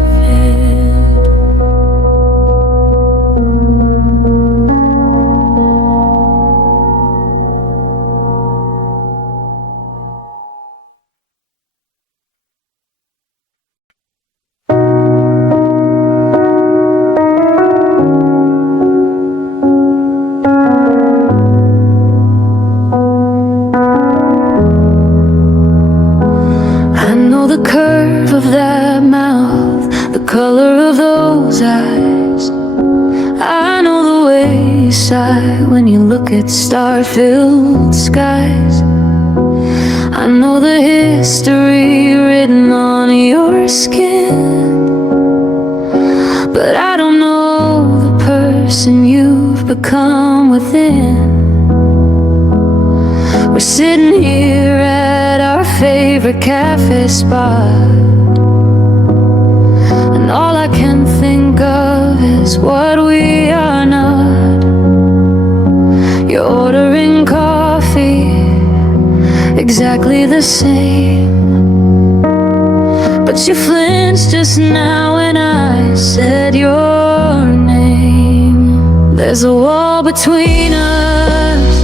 The curve of that mouth, the color of those eyes. I know the way you sigh when you look at star-filled skies. I know the history written on your skin, but I don't know the person you've become within. We're sitting here at our favorite cafe spot, and all I can think of is what we are not. You're ordering coffee exactly the same, but you flinched just now when I said your name. There's a wall between us,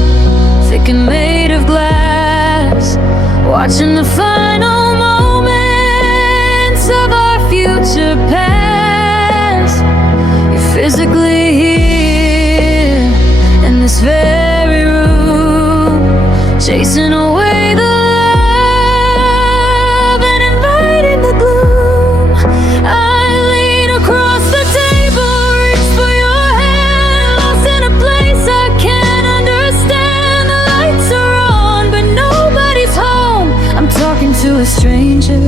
thick and made of glass, watching the final moments of our future pass. You're physically here in this very room, chasing away the love and inviting the gloom. I lean across the table, reach for your hand, lost in a place I can't understand. The lights are on, but nobody's home. I'm talking to a stranger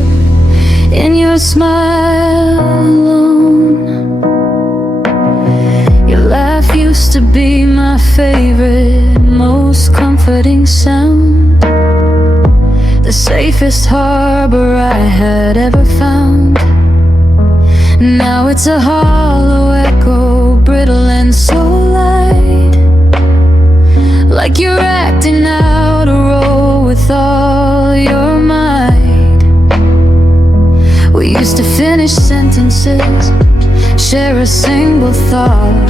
in your smile alone. Your laugh used to be my favorite, most comforting sound, the safest harbor I had ever found. Now it's a hollow echo, brittle and so light, like you're acting out a role with all your might. We used to finish sentences, share a single thought.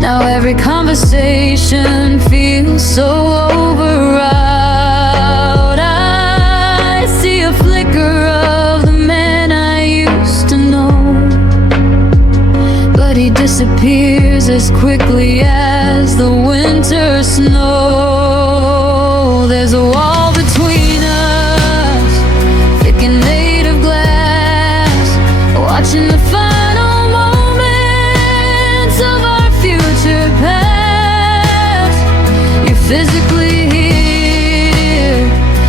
Now every conversation feels so overwrought. I see a flicker of the man I used to know, but he disappears as quickly as the winter snow. There's a wall between us, thick and made of glass, watching the final moments of our future past. You're physically here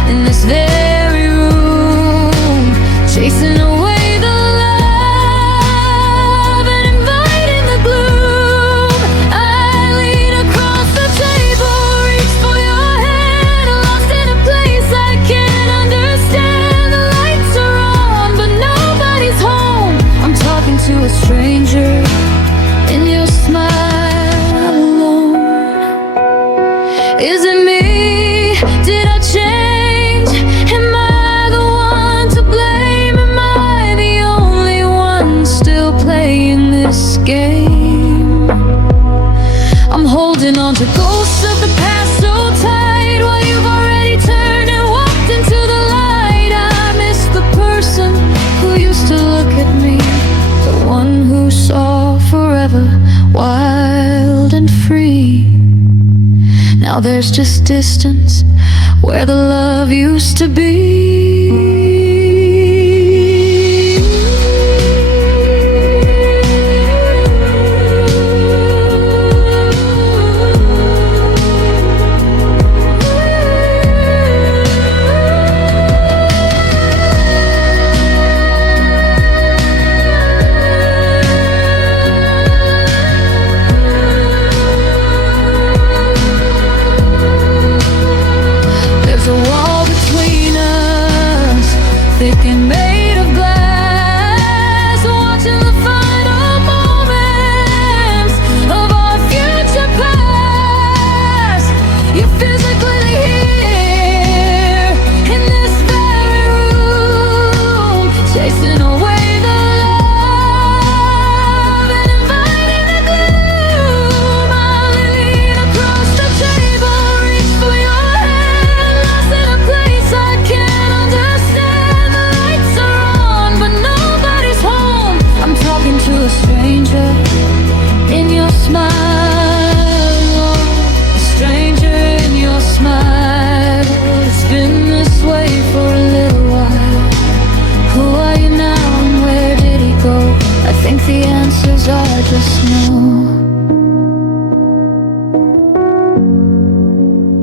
in this very room, chasing away the love and inviting the gloom. I lean across the table, reach for your hand, lost in a place I can't understand. The lights are on, but nobody's home. I'm talking to a stranger in your smile alone. Is it me? Did I change? Am I the one to blame? Am I the only one still playing this game? I'm holding on to ghosts of the past so tight, while you've already turned and walked into the light. I miss the person who used to look at me, the one who saw forever, wild and free. Now there's just distance where the love used to be.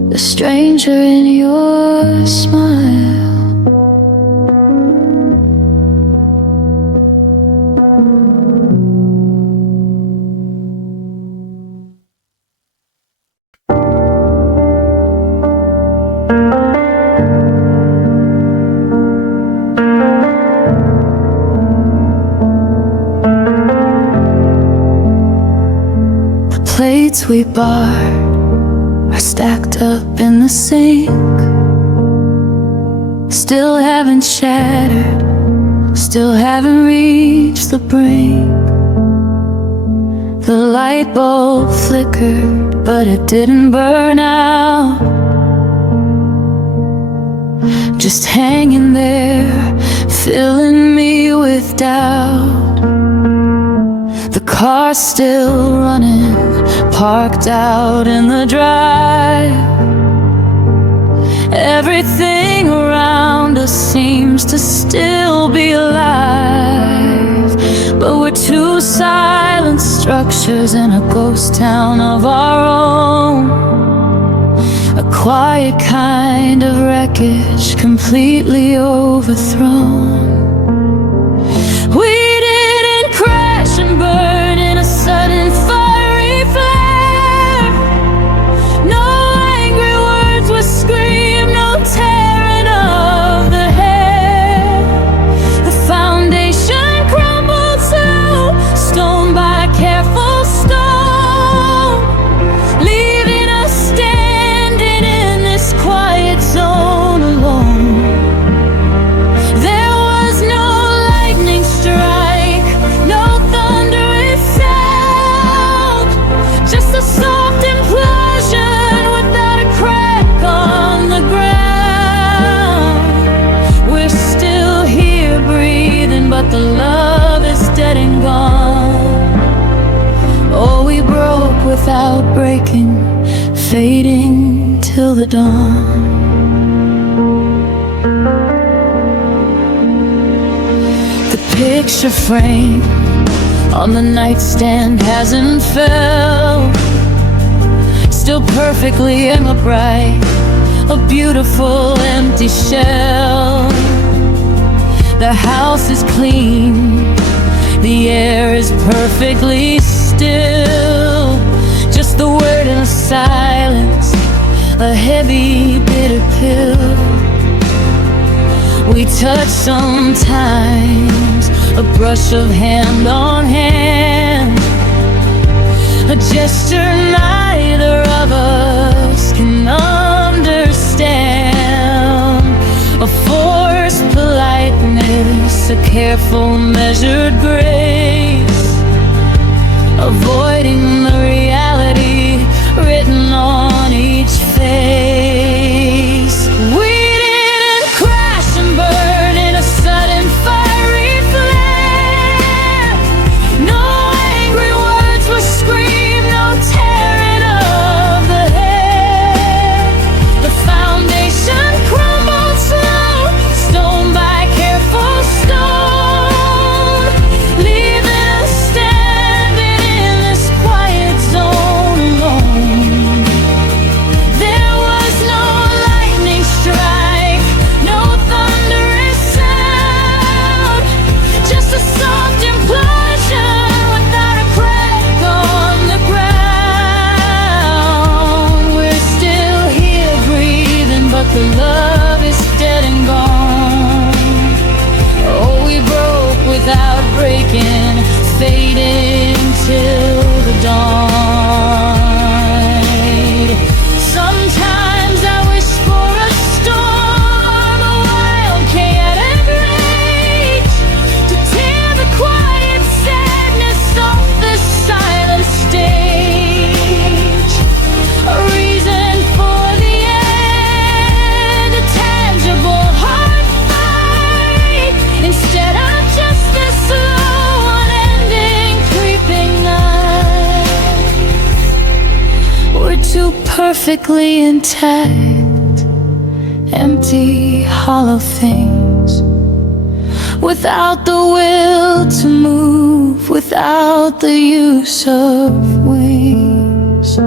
the stranger in your smile. The plates we barred are stacked up in the sink, still haven't shattered, still haven't reached the brink. The light bulb flickered, but it didn't burn out, just hanging there, filling me with doubt. The car's still running, parked out in the drive. Everything around us seems to still be alive, but we're two silent structures in a ghost town of our own. A quiet kind of wreckage, completely overthrown. We didn't crash and burn in a sudden fiery flare. No angry words were screamed, no tearing of the hair. The foundation crumbled slow, stone by careful stone, leaving us standing in this quiet zone alone. There was no lightning strike, no thunderous sound, just a soft implosion without a crack on the ground. We're still here breathing, but the love is dead and gone. Oh, we broke without breaking, fading till the dawn. The picture frame on the nightstand hasn't fell, still perfectly upright, a beautiful empty shell. The house is clean, the air is perfectly still, just the word in a silence, a heavy bitter pill. We touch sometimes, a brush of hand on hand, a gesture neither of us can understand. A forced politeness, a careful measured grace, avoiding the reality written on each face. We didn't crash and burn in a sudden fiery flare. No angry words were screamed, no tearing of the hair. The foundation crumbled slow, stone by careful stone, leaving us standing in this quiet zone alone. There was no lightning strike, no thunderous sound, just a soft implosion without a crack on the ground. We're still here breathing, but the love is dead and gone. Oh, we broke without breaking, fading till the dawn. Sometimes I wish for a storm, a wild, chaotic rage, to tear the quiet sadness off this silent stage. A reason for the end, a tangible heart fight, instead of just this slow, unending, creeping night. We're too perfectly intact, empty, hollow things, without the will to move, without the use of wings.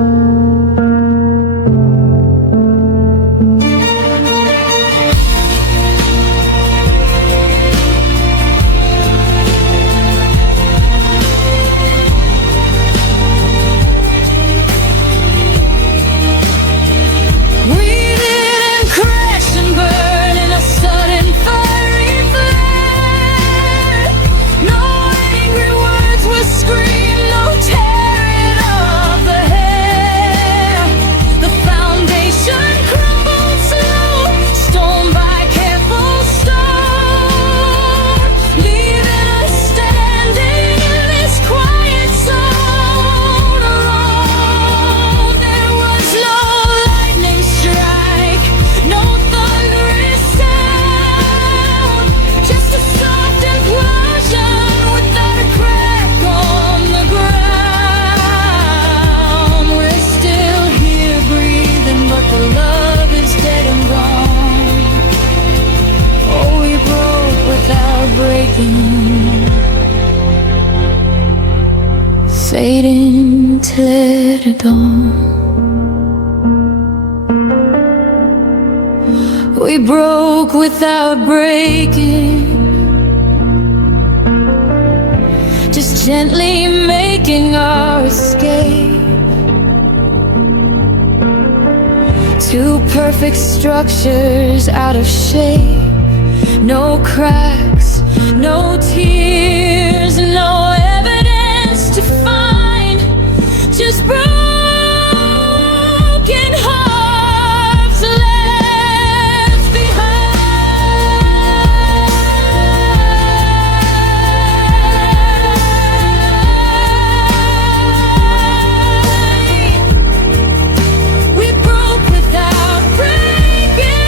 fading till the dawn. We broke without breaking, just gently making our escape. Two perfect structures out of shape. No cracks, no tears, no evidence to find. Just broken hearts left behind. We broke without breaking.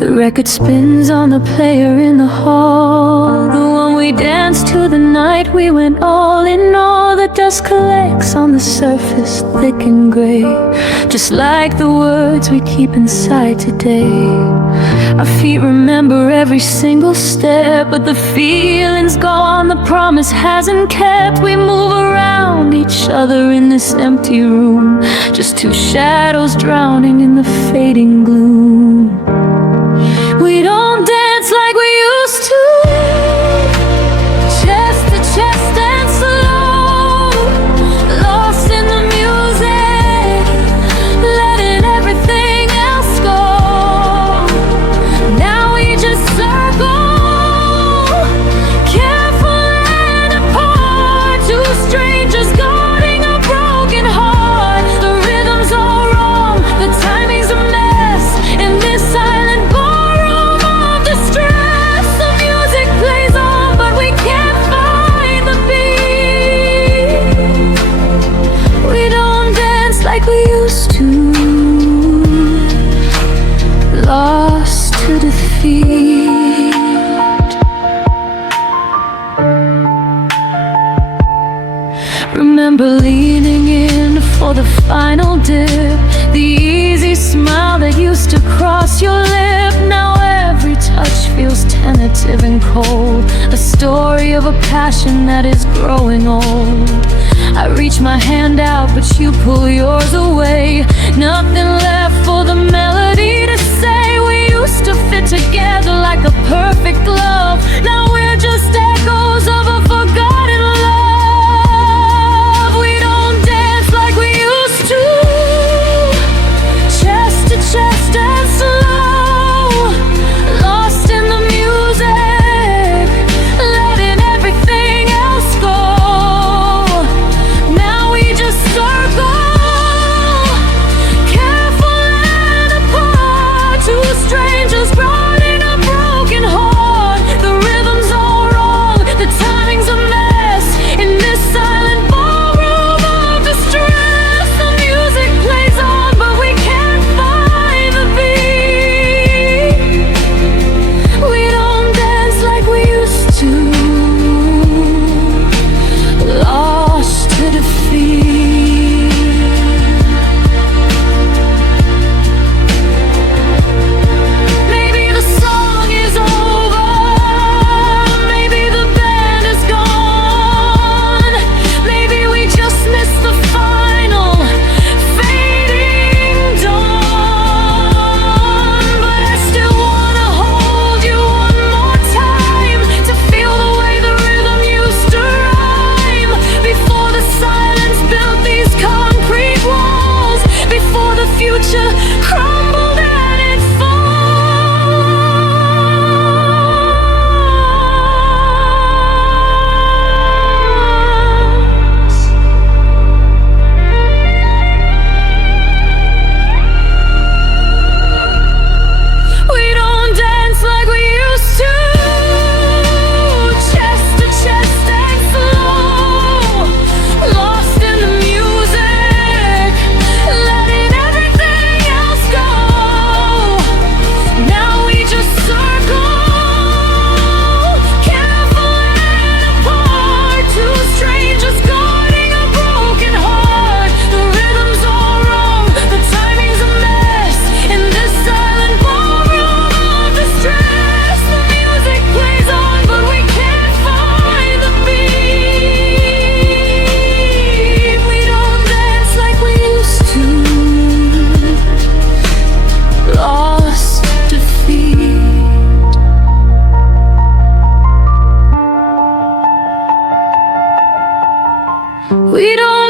The record spins on the player in the hall, the one we danced to the night we went all in all. The dust collects on the surface, thick and gray, just like the words we keep inside today. Our feet remember every single step, but the feeling's gone, the promise hasn't kept. We move around each other in this empty room, just two shadows drowning in the fading gloom. We don't dance like we used to, chest to chest and slow, lost in the music, letting everything else go. Now we just circle, careful and apart, two strangers guarding a broken heart. The rhythm's all wrong, the timing's a mess in this silent ballroom of distress. The music plays on, but we can't find the beat. We don't dance like we used to, lost to defeat. Remember leaning in for the final dip, the easy smile that used to cross your lip. Now every touch feels tentative and cold, a story of a passion that is growing old. I reach my hand out, but you pull yours away. Nothing left for the melody to say. We used to fit together like a perfect glove. Now we're just echoes of a forgotten love. We don't dance like we used to, chest to chest and slow, lost in the music, letting everything else go. Now we just circle, careful and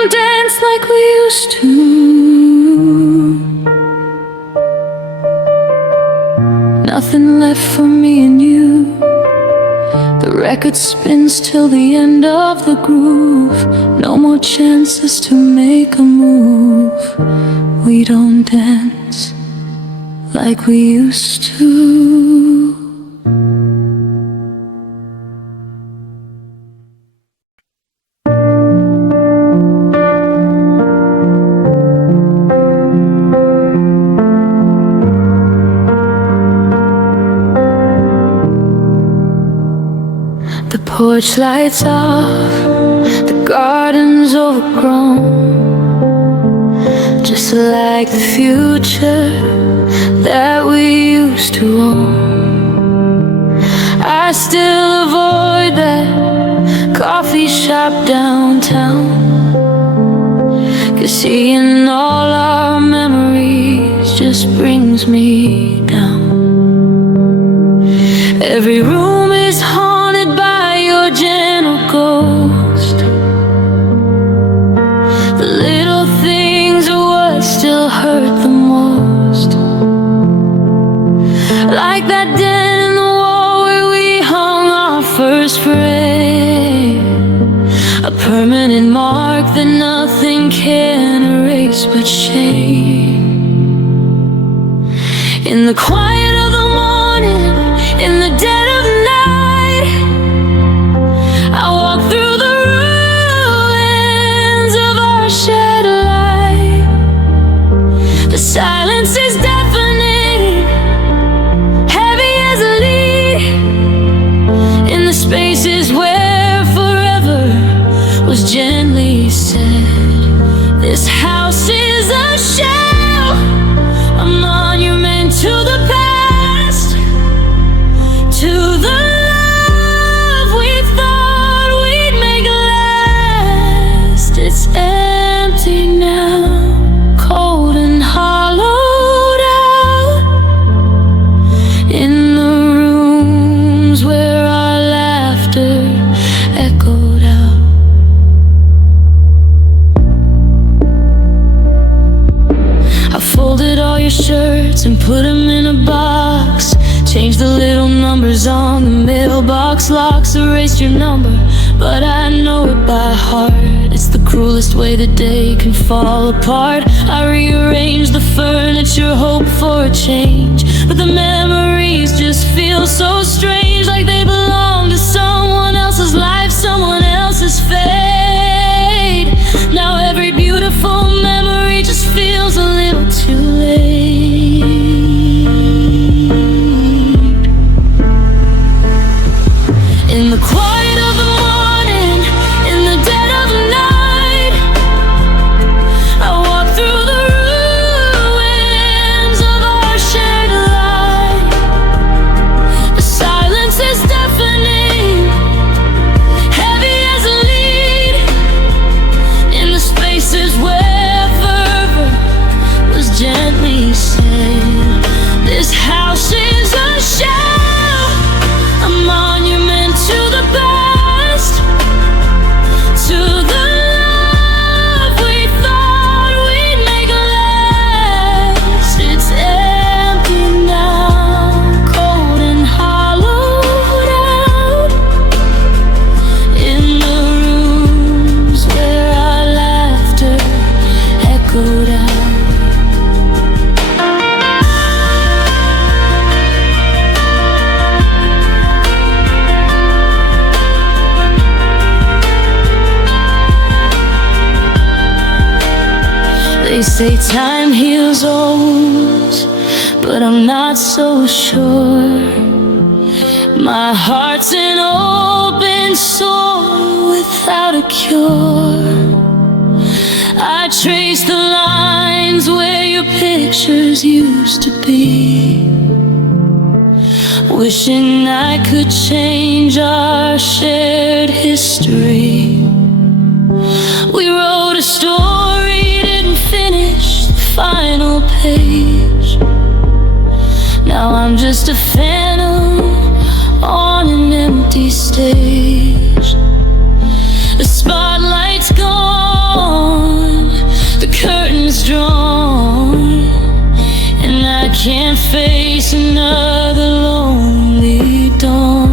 don't dance like we used to. Nothing left for me and you. The record spins till the end of the groove. No more chances to make a move. We don't dance like we used to. The porch lights off, the garden's overgrown, just like the future that we used to own. I still avoid that coffee shop downtown, 'cause seeing all our memories just brings me down. Every room is haunted by your gentle ghost. The little things are what still hurt the most. Like that dent in the wall where we hung our first frame, a permanent mark that nothing can erase but shame. In the quiet of the morning, in the dead of the night, I walk through the ruins of our shared life. The silence is deafening, heavy as a lead, in the spaces where forever was gently said. This house is a shell, a monument to the past, to the love we thought we'd make last. It's empty now, cold and hollowed out, in the rooms where our laughter echoed out. I folded all your shirts and put them in a box, changed the little numbers on the mailbox locks, erased your number, but I know it by heart. It's the cruelest way the day can fall apart. I rearranged the furniture, hope for a change, but the memories just feel so strange, like they belong to someone else's life, someone else's fate. Now every beautiful memory just feels a little too late. In the quiet of the morning, in the dead of the night, I walk through the ruins of our shared life. The silence is deafening, heavy as a lead, in the spaces where fervor was gently said. This house is a shell, a monument to the past, to the love we thought we'd make last. It's empty now, cold and hollowed out, in the rooms where our laughter echoed out. They say time heals all wounds, but I'm not so sure. My heart's an open sore without a cure. I trace the lines where your pictures used to be, wishing I could change our shared history. We wrote a story, didn't finish the final page. Now I'm just a phantom on an empty stage. The spotlight's gone, can't face another lonely dawn.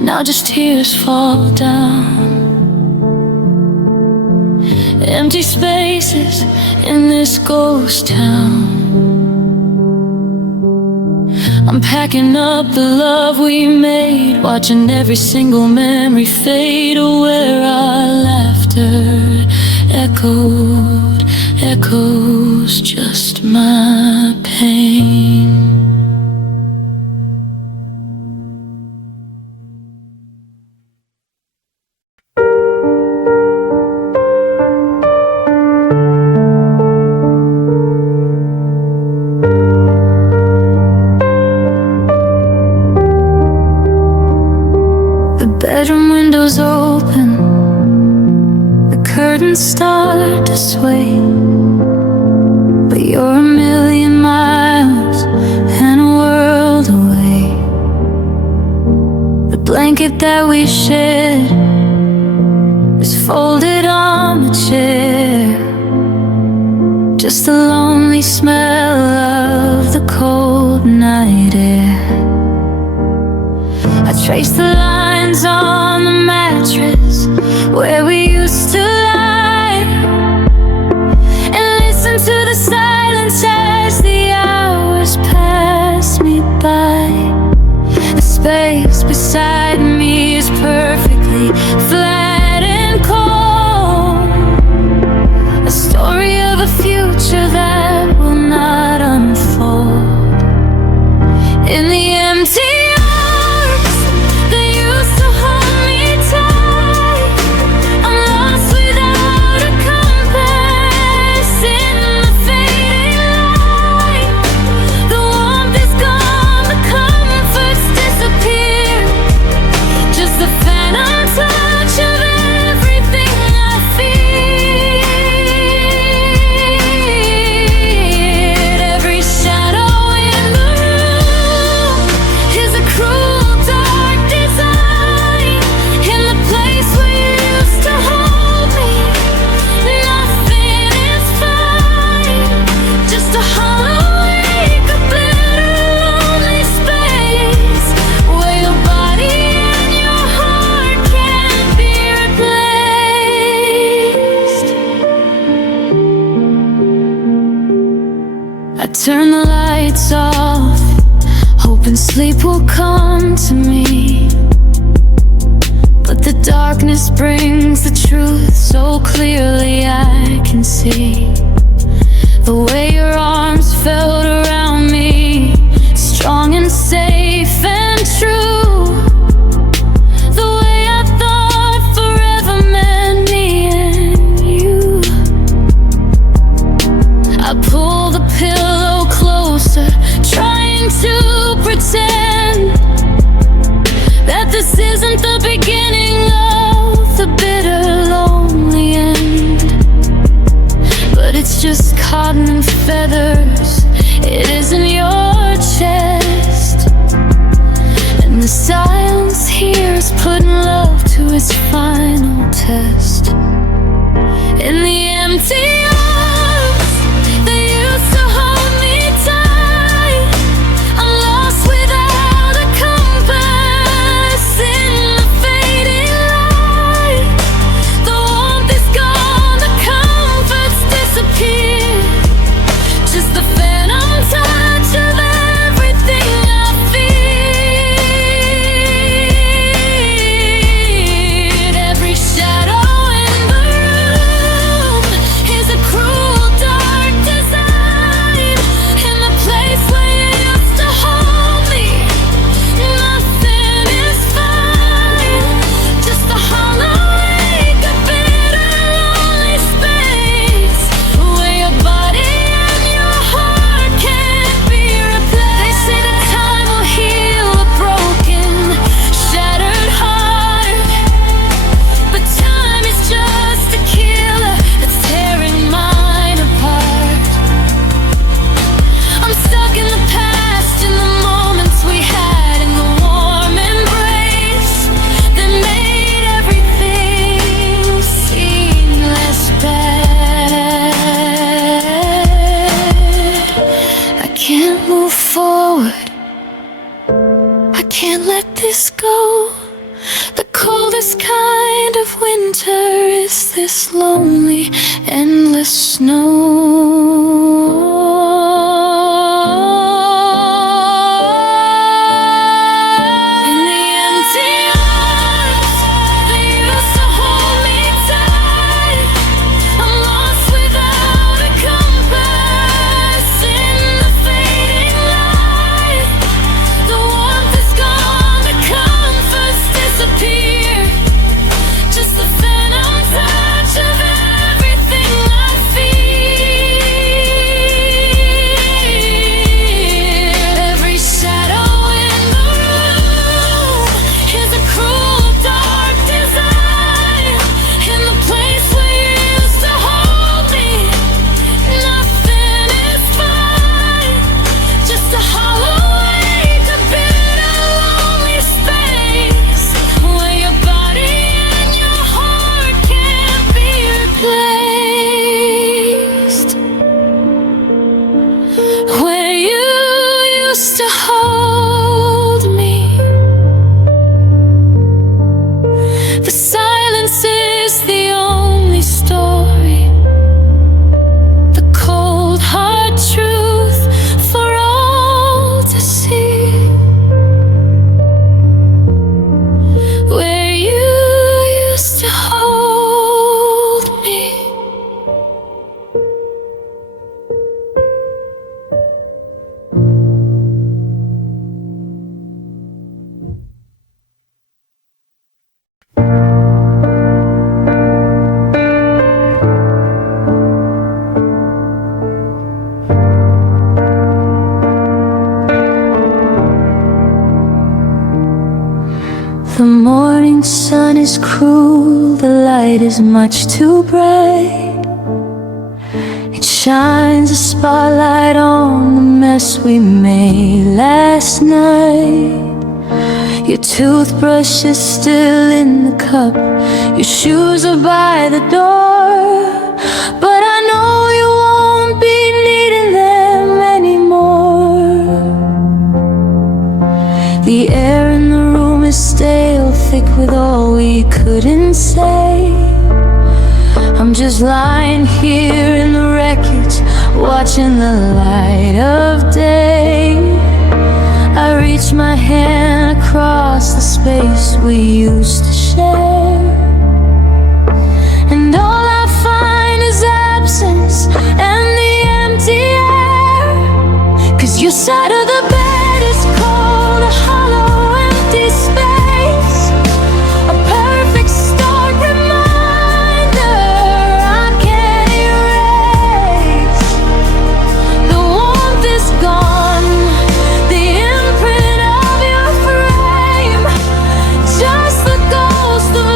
Now just tears fall down. Empty spaces in this ghost town. I'm packing up the love we made, watching every single memory fade to where our laughter echoes just my pain. Bedroom windows open, the curtains start to sway, but you're a million miles and a world away. The blanket that we shared is folded on the chair, just the lonely smell of the cold night air. I trace the lines on the mattress where we used to lie, and listen to the silence as the hours pass me by. The space beside me is perfectly flat and cold, a story of a future that will not unfold. In the empty turn the lights off, hoping sleep will come to me. But the darkness brings the truth so clearly I can see. The way your arms felt around me, strong and safe and true. The way I thought forever meant me and you. I pull the pillow closer, trying to pretend that this isn't the beginning of the bitter, lonely end. But it's just cotton and feathers it is in your chest. And the silence here is putting love to its final test. In the empty arms that used to hold me tight, I'm lost without a compass. In the fading light, the warmth is gone, the comfort's disappeared. Just the phantom touch of everything I feared. Every shadow in the room is a cruel, dark design. In the place where you used to hold me, nothing is fine. Just a hollow ache, a bitter, lonely space where your body and your heart can't be replaced. They say that time will heal a broken, shattered heart, but time is just a killer that's tearing mine apart. I'm stuck in the past, in the moments we had, in the warm embrace that made everything seem less bad. I can't move forward, I can't let this go. The coldest kind of winter is this lonely, endless snow. In the empty arms that used to hold me tight, I'm lost without a compass. In the fading light, the warmth is gone, the comfort's disappeared. Just the phantom touch of everything I feared. Every shadow in the room is a cruel, dark design. In the place where you used to hold me, nothing is fine. Just a hollow ache, a bitter, lonely space where your body and your heart can't be replaced. Where you used to hold me, the silence is the only story, the cold hard truth for all to see. Where you used to hold me. The morning sun is cruel, the light is much too bright. It shines a spotlight on the mess we made last night. Your toothbrush is still in the cup, your shoes are by the door, but I know you won't be needing them anymore. The air in the room is stale, thick with all we couldn't say. I'm just lying here in the wreckage, watching the light of day. I reach my hand across the space we used to share, and all I find is absence and the empty air. 'Cause your side of the bed is cold, a hollow, empty space, a perfect start reminder I can't erase. The warmth is gone, the imprint of your frame, just the ghost of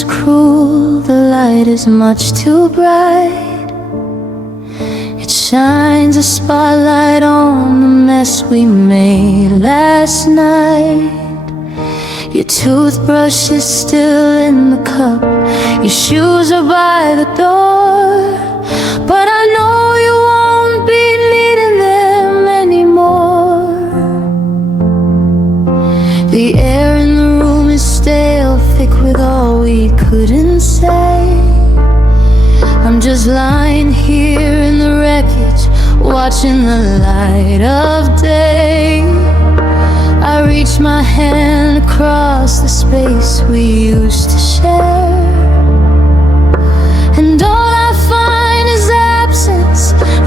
is cruel, the light is much too bright. It shines a spotlight on the mess we made last night. Your toothbrush is still in the cup, your shoes are by the door, but I know you won't be needing them anymore. The air in the room is stale, thick with all we couldn't say. I'm just lying here in the wreckage, watching the light of day. I reach my hand across the space we used to share, and all I find is absence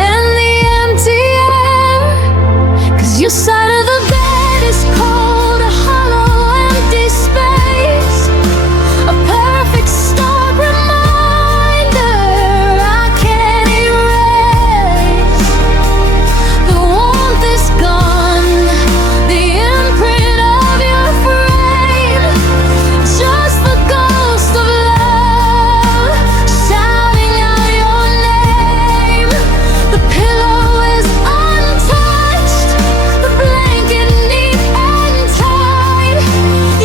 and the empty air. 'Cause your side of the bed is cold, a hollow, empty space, a perfect stark reminder I can't erase. The warmth is gone, the imprint of your frame, just the ghost of love shouting out your name. The pillow is untouched, the blanket neat and tight.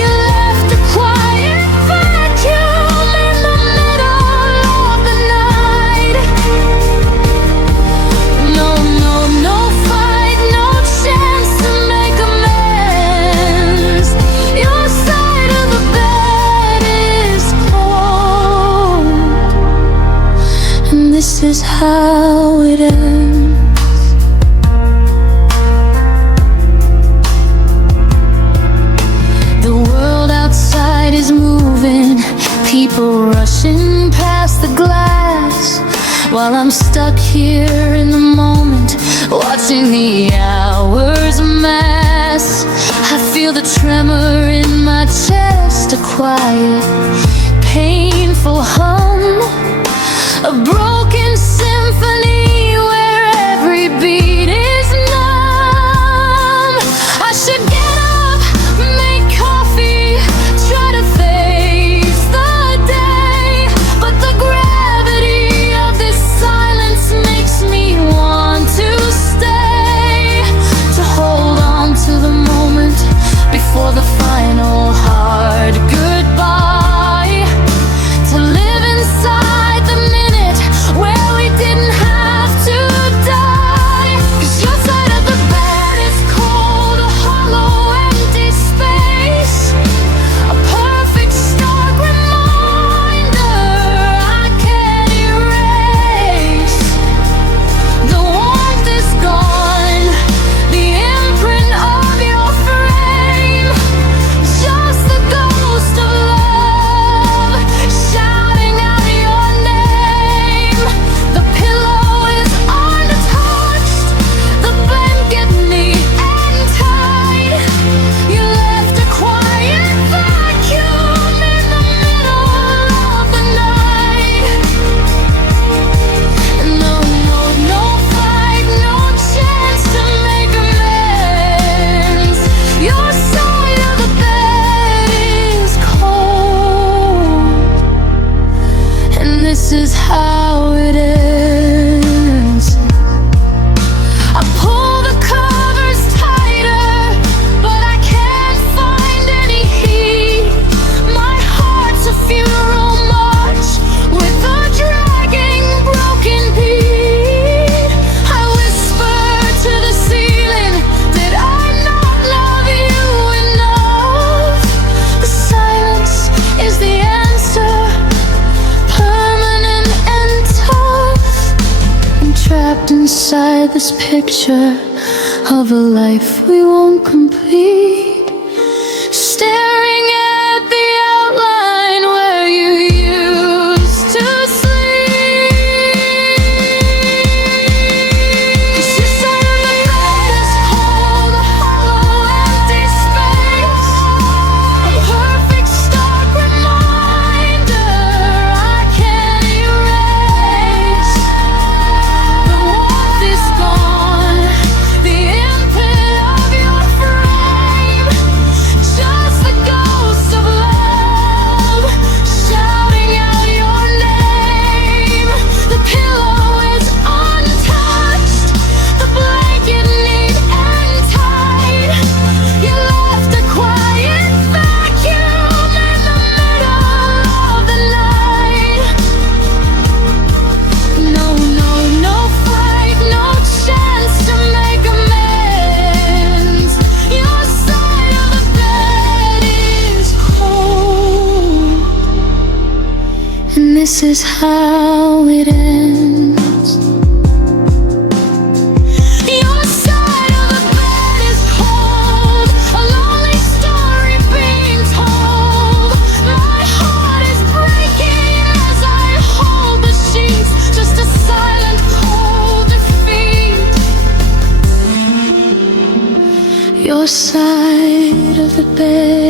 You left a quiet vacuum in the middle of the night. No, no, no fight, no chance to make amends. Your side of the bed is cold, and this is how it ends. The world outside is moving, people rushing past the glass, while I'm stuck here in the moment, watching the hours amass. I feel the tremor in my chest, a quiet, painful hum, a broken symphony where every beat is numb. I should get up, make coffee, try to face the day, but the gravity of this silence makes me want to stay, to hold on to the moment before the final hard goodbye, to live inside the minute where we didn't have to die. 'Cause your side of the bed is cold, a hollow, empty space, a perfect stark reminder I can't erase. The warmth is gone, the imprint of your frame, just the ghost of love shouting out your name. The pillow is untouched, the blanket neat and tight. You left a quiet vacuum in the middle of the night. No, no, no fight, no chance to make amends. Your side of the bed is cold, and this is how it ends. I pull the covers tighter, but I can't find any heat. My heart's a funeral march with a dragging broken beat. I whisper to the ceiling, did I not love you enough? The silence is the answer, permanent and tough. I'm trapped inside this picture of a life we won't complete, staring at the outline where you used to sleep. 'Cause your side of the bed is cold, a hollow, empty space, a perfect stark reminder I can't erase. The warmth is gone, the imprint of your frame, how it ends. Your side of the bed is cold, a lonely story being told. My heart is breaking as I hold the sheets, just a silent cold defeat. Your side of the bed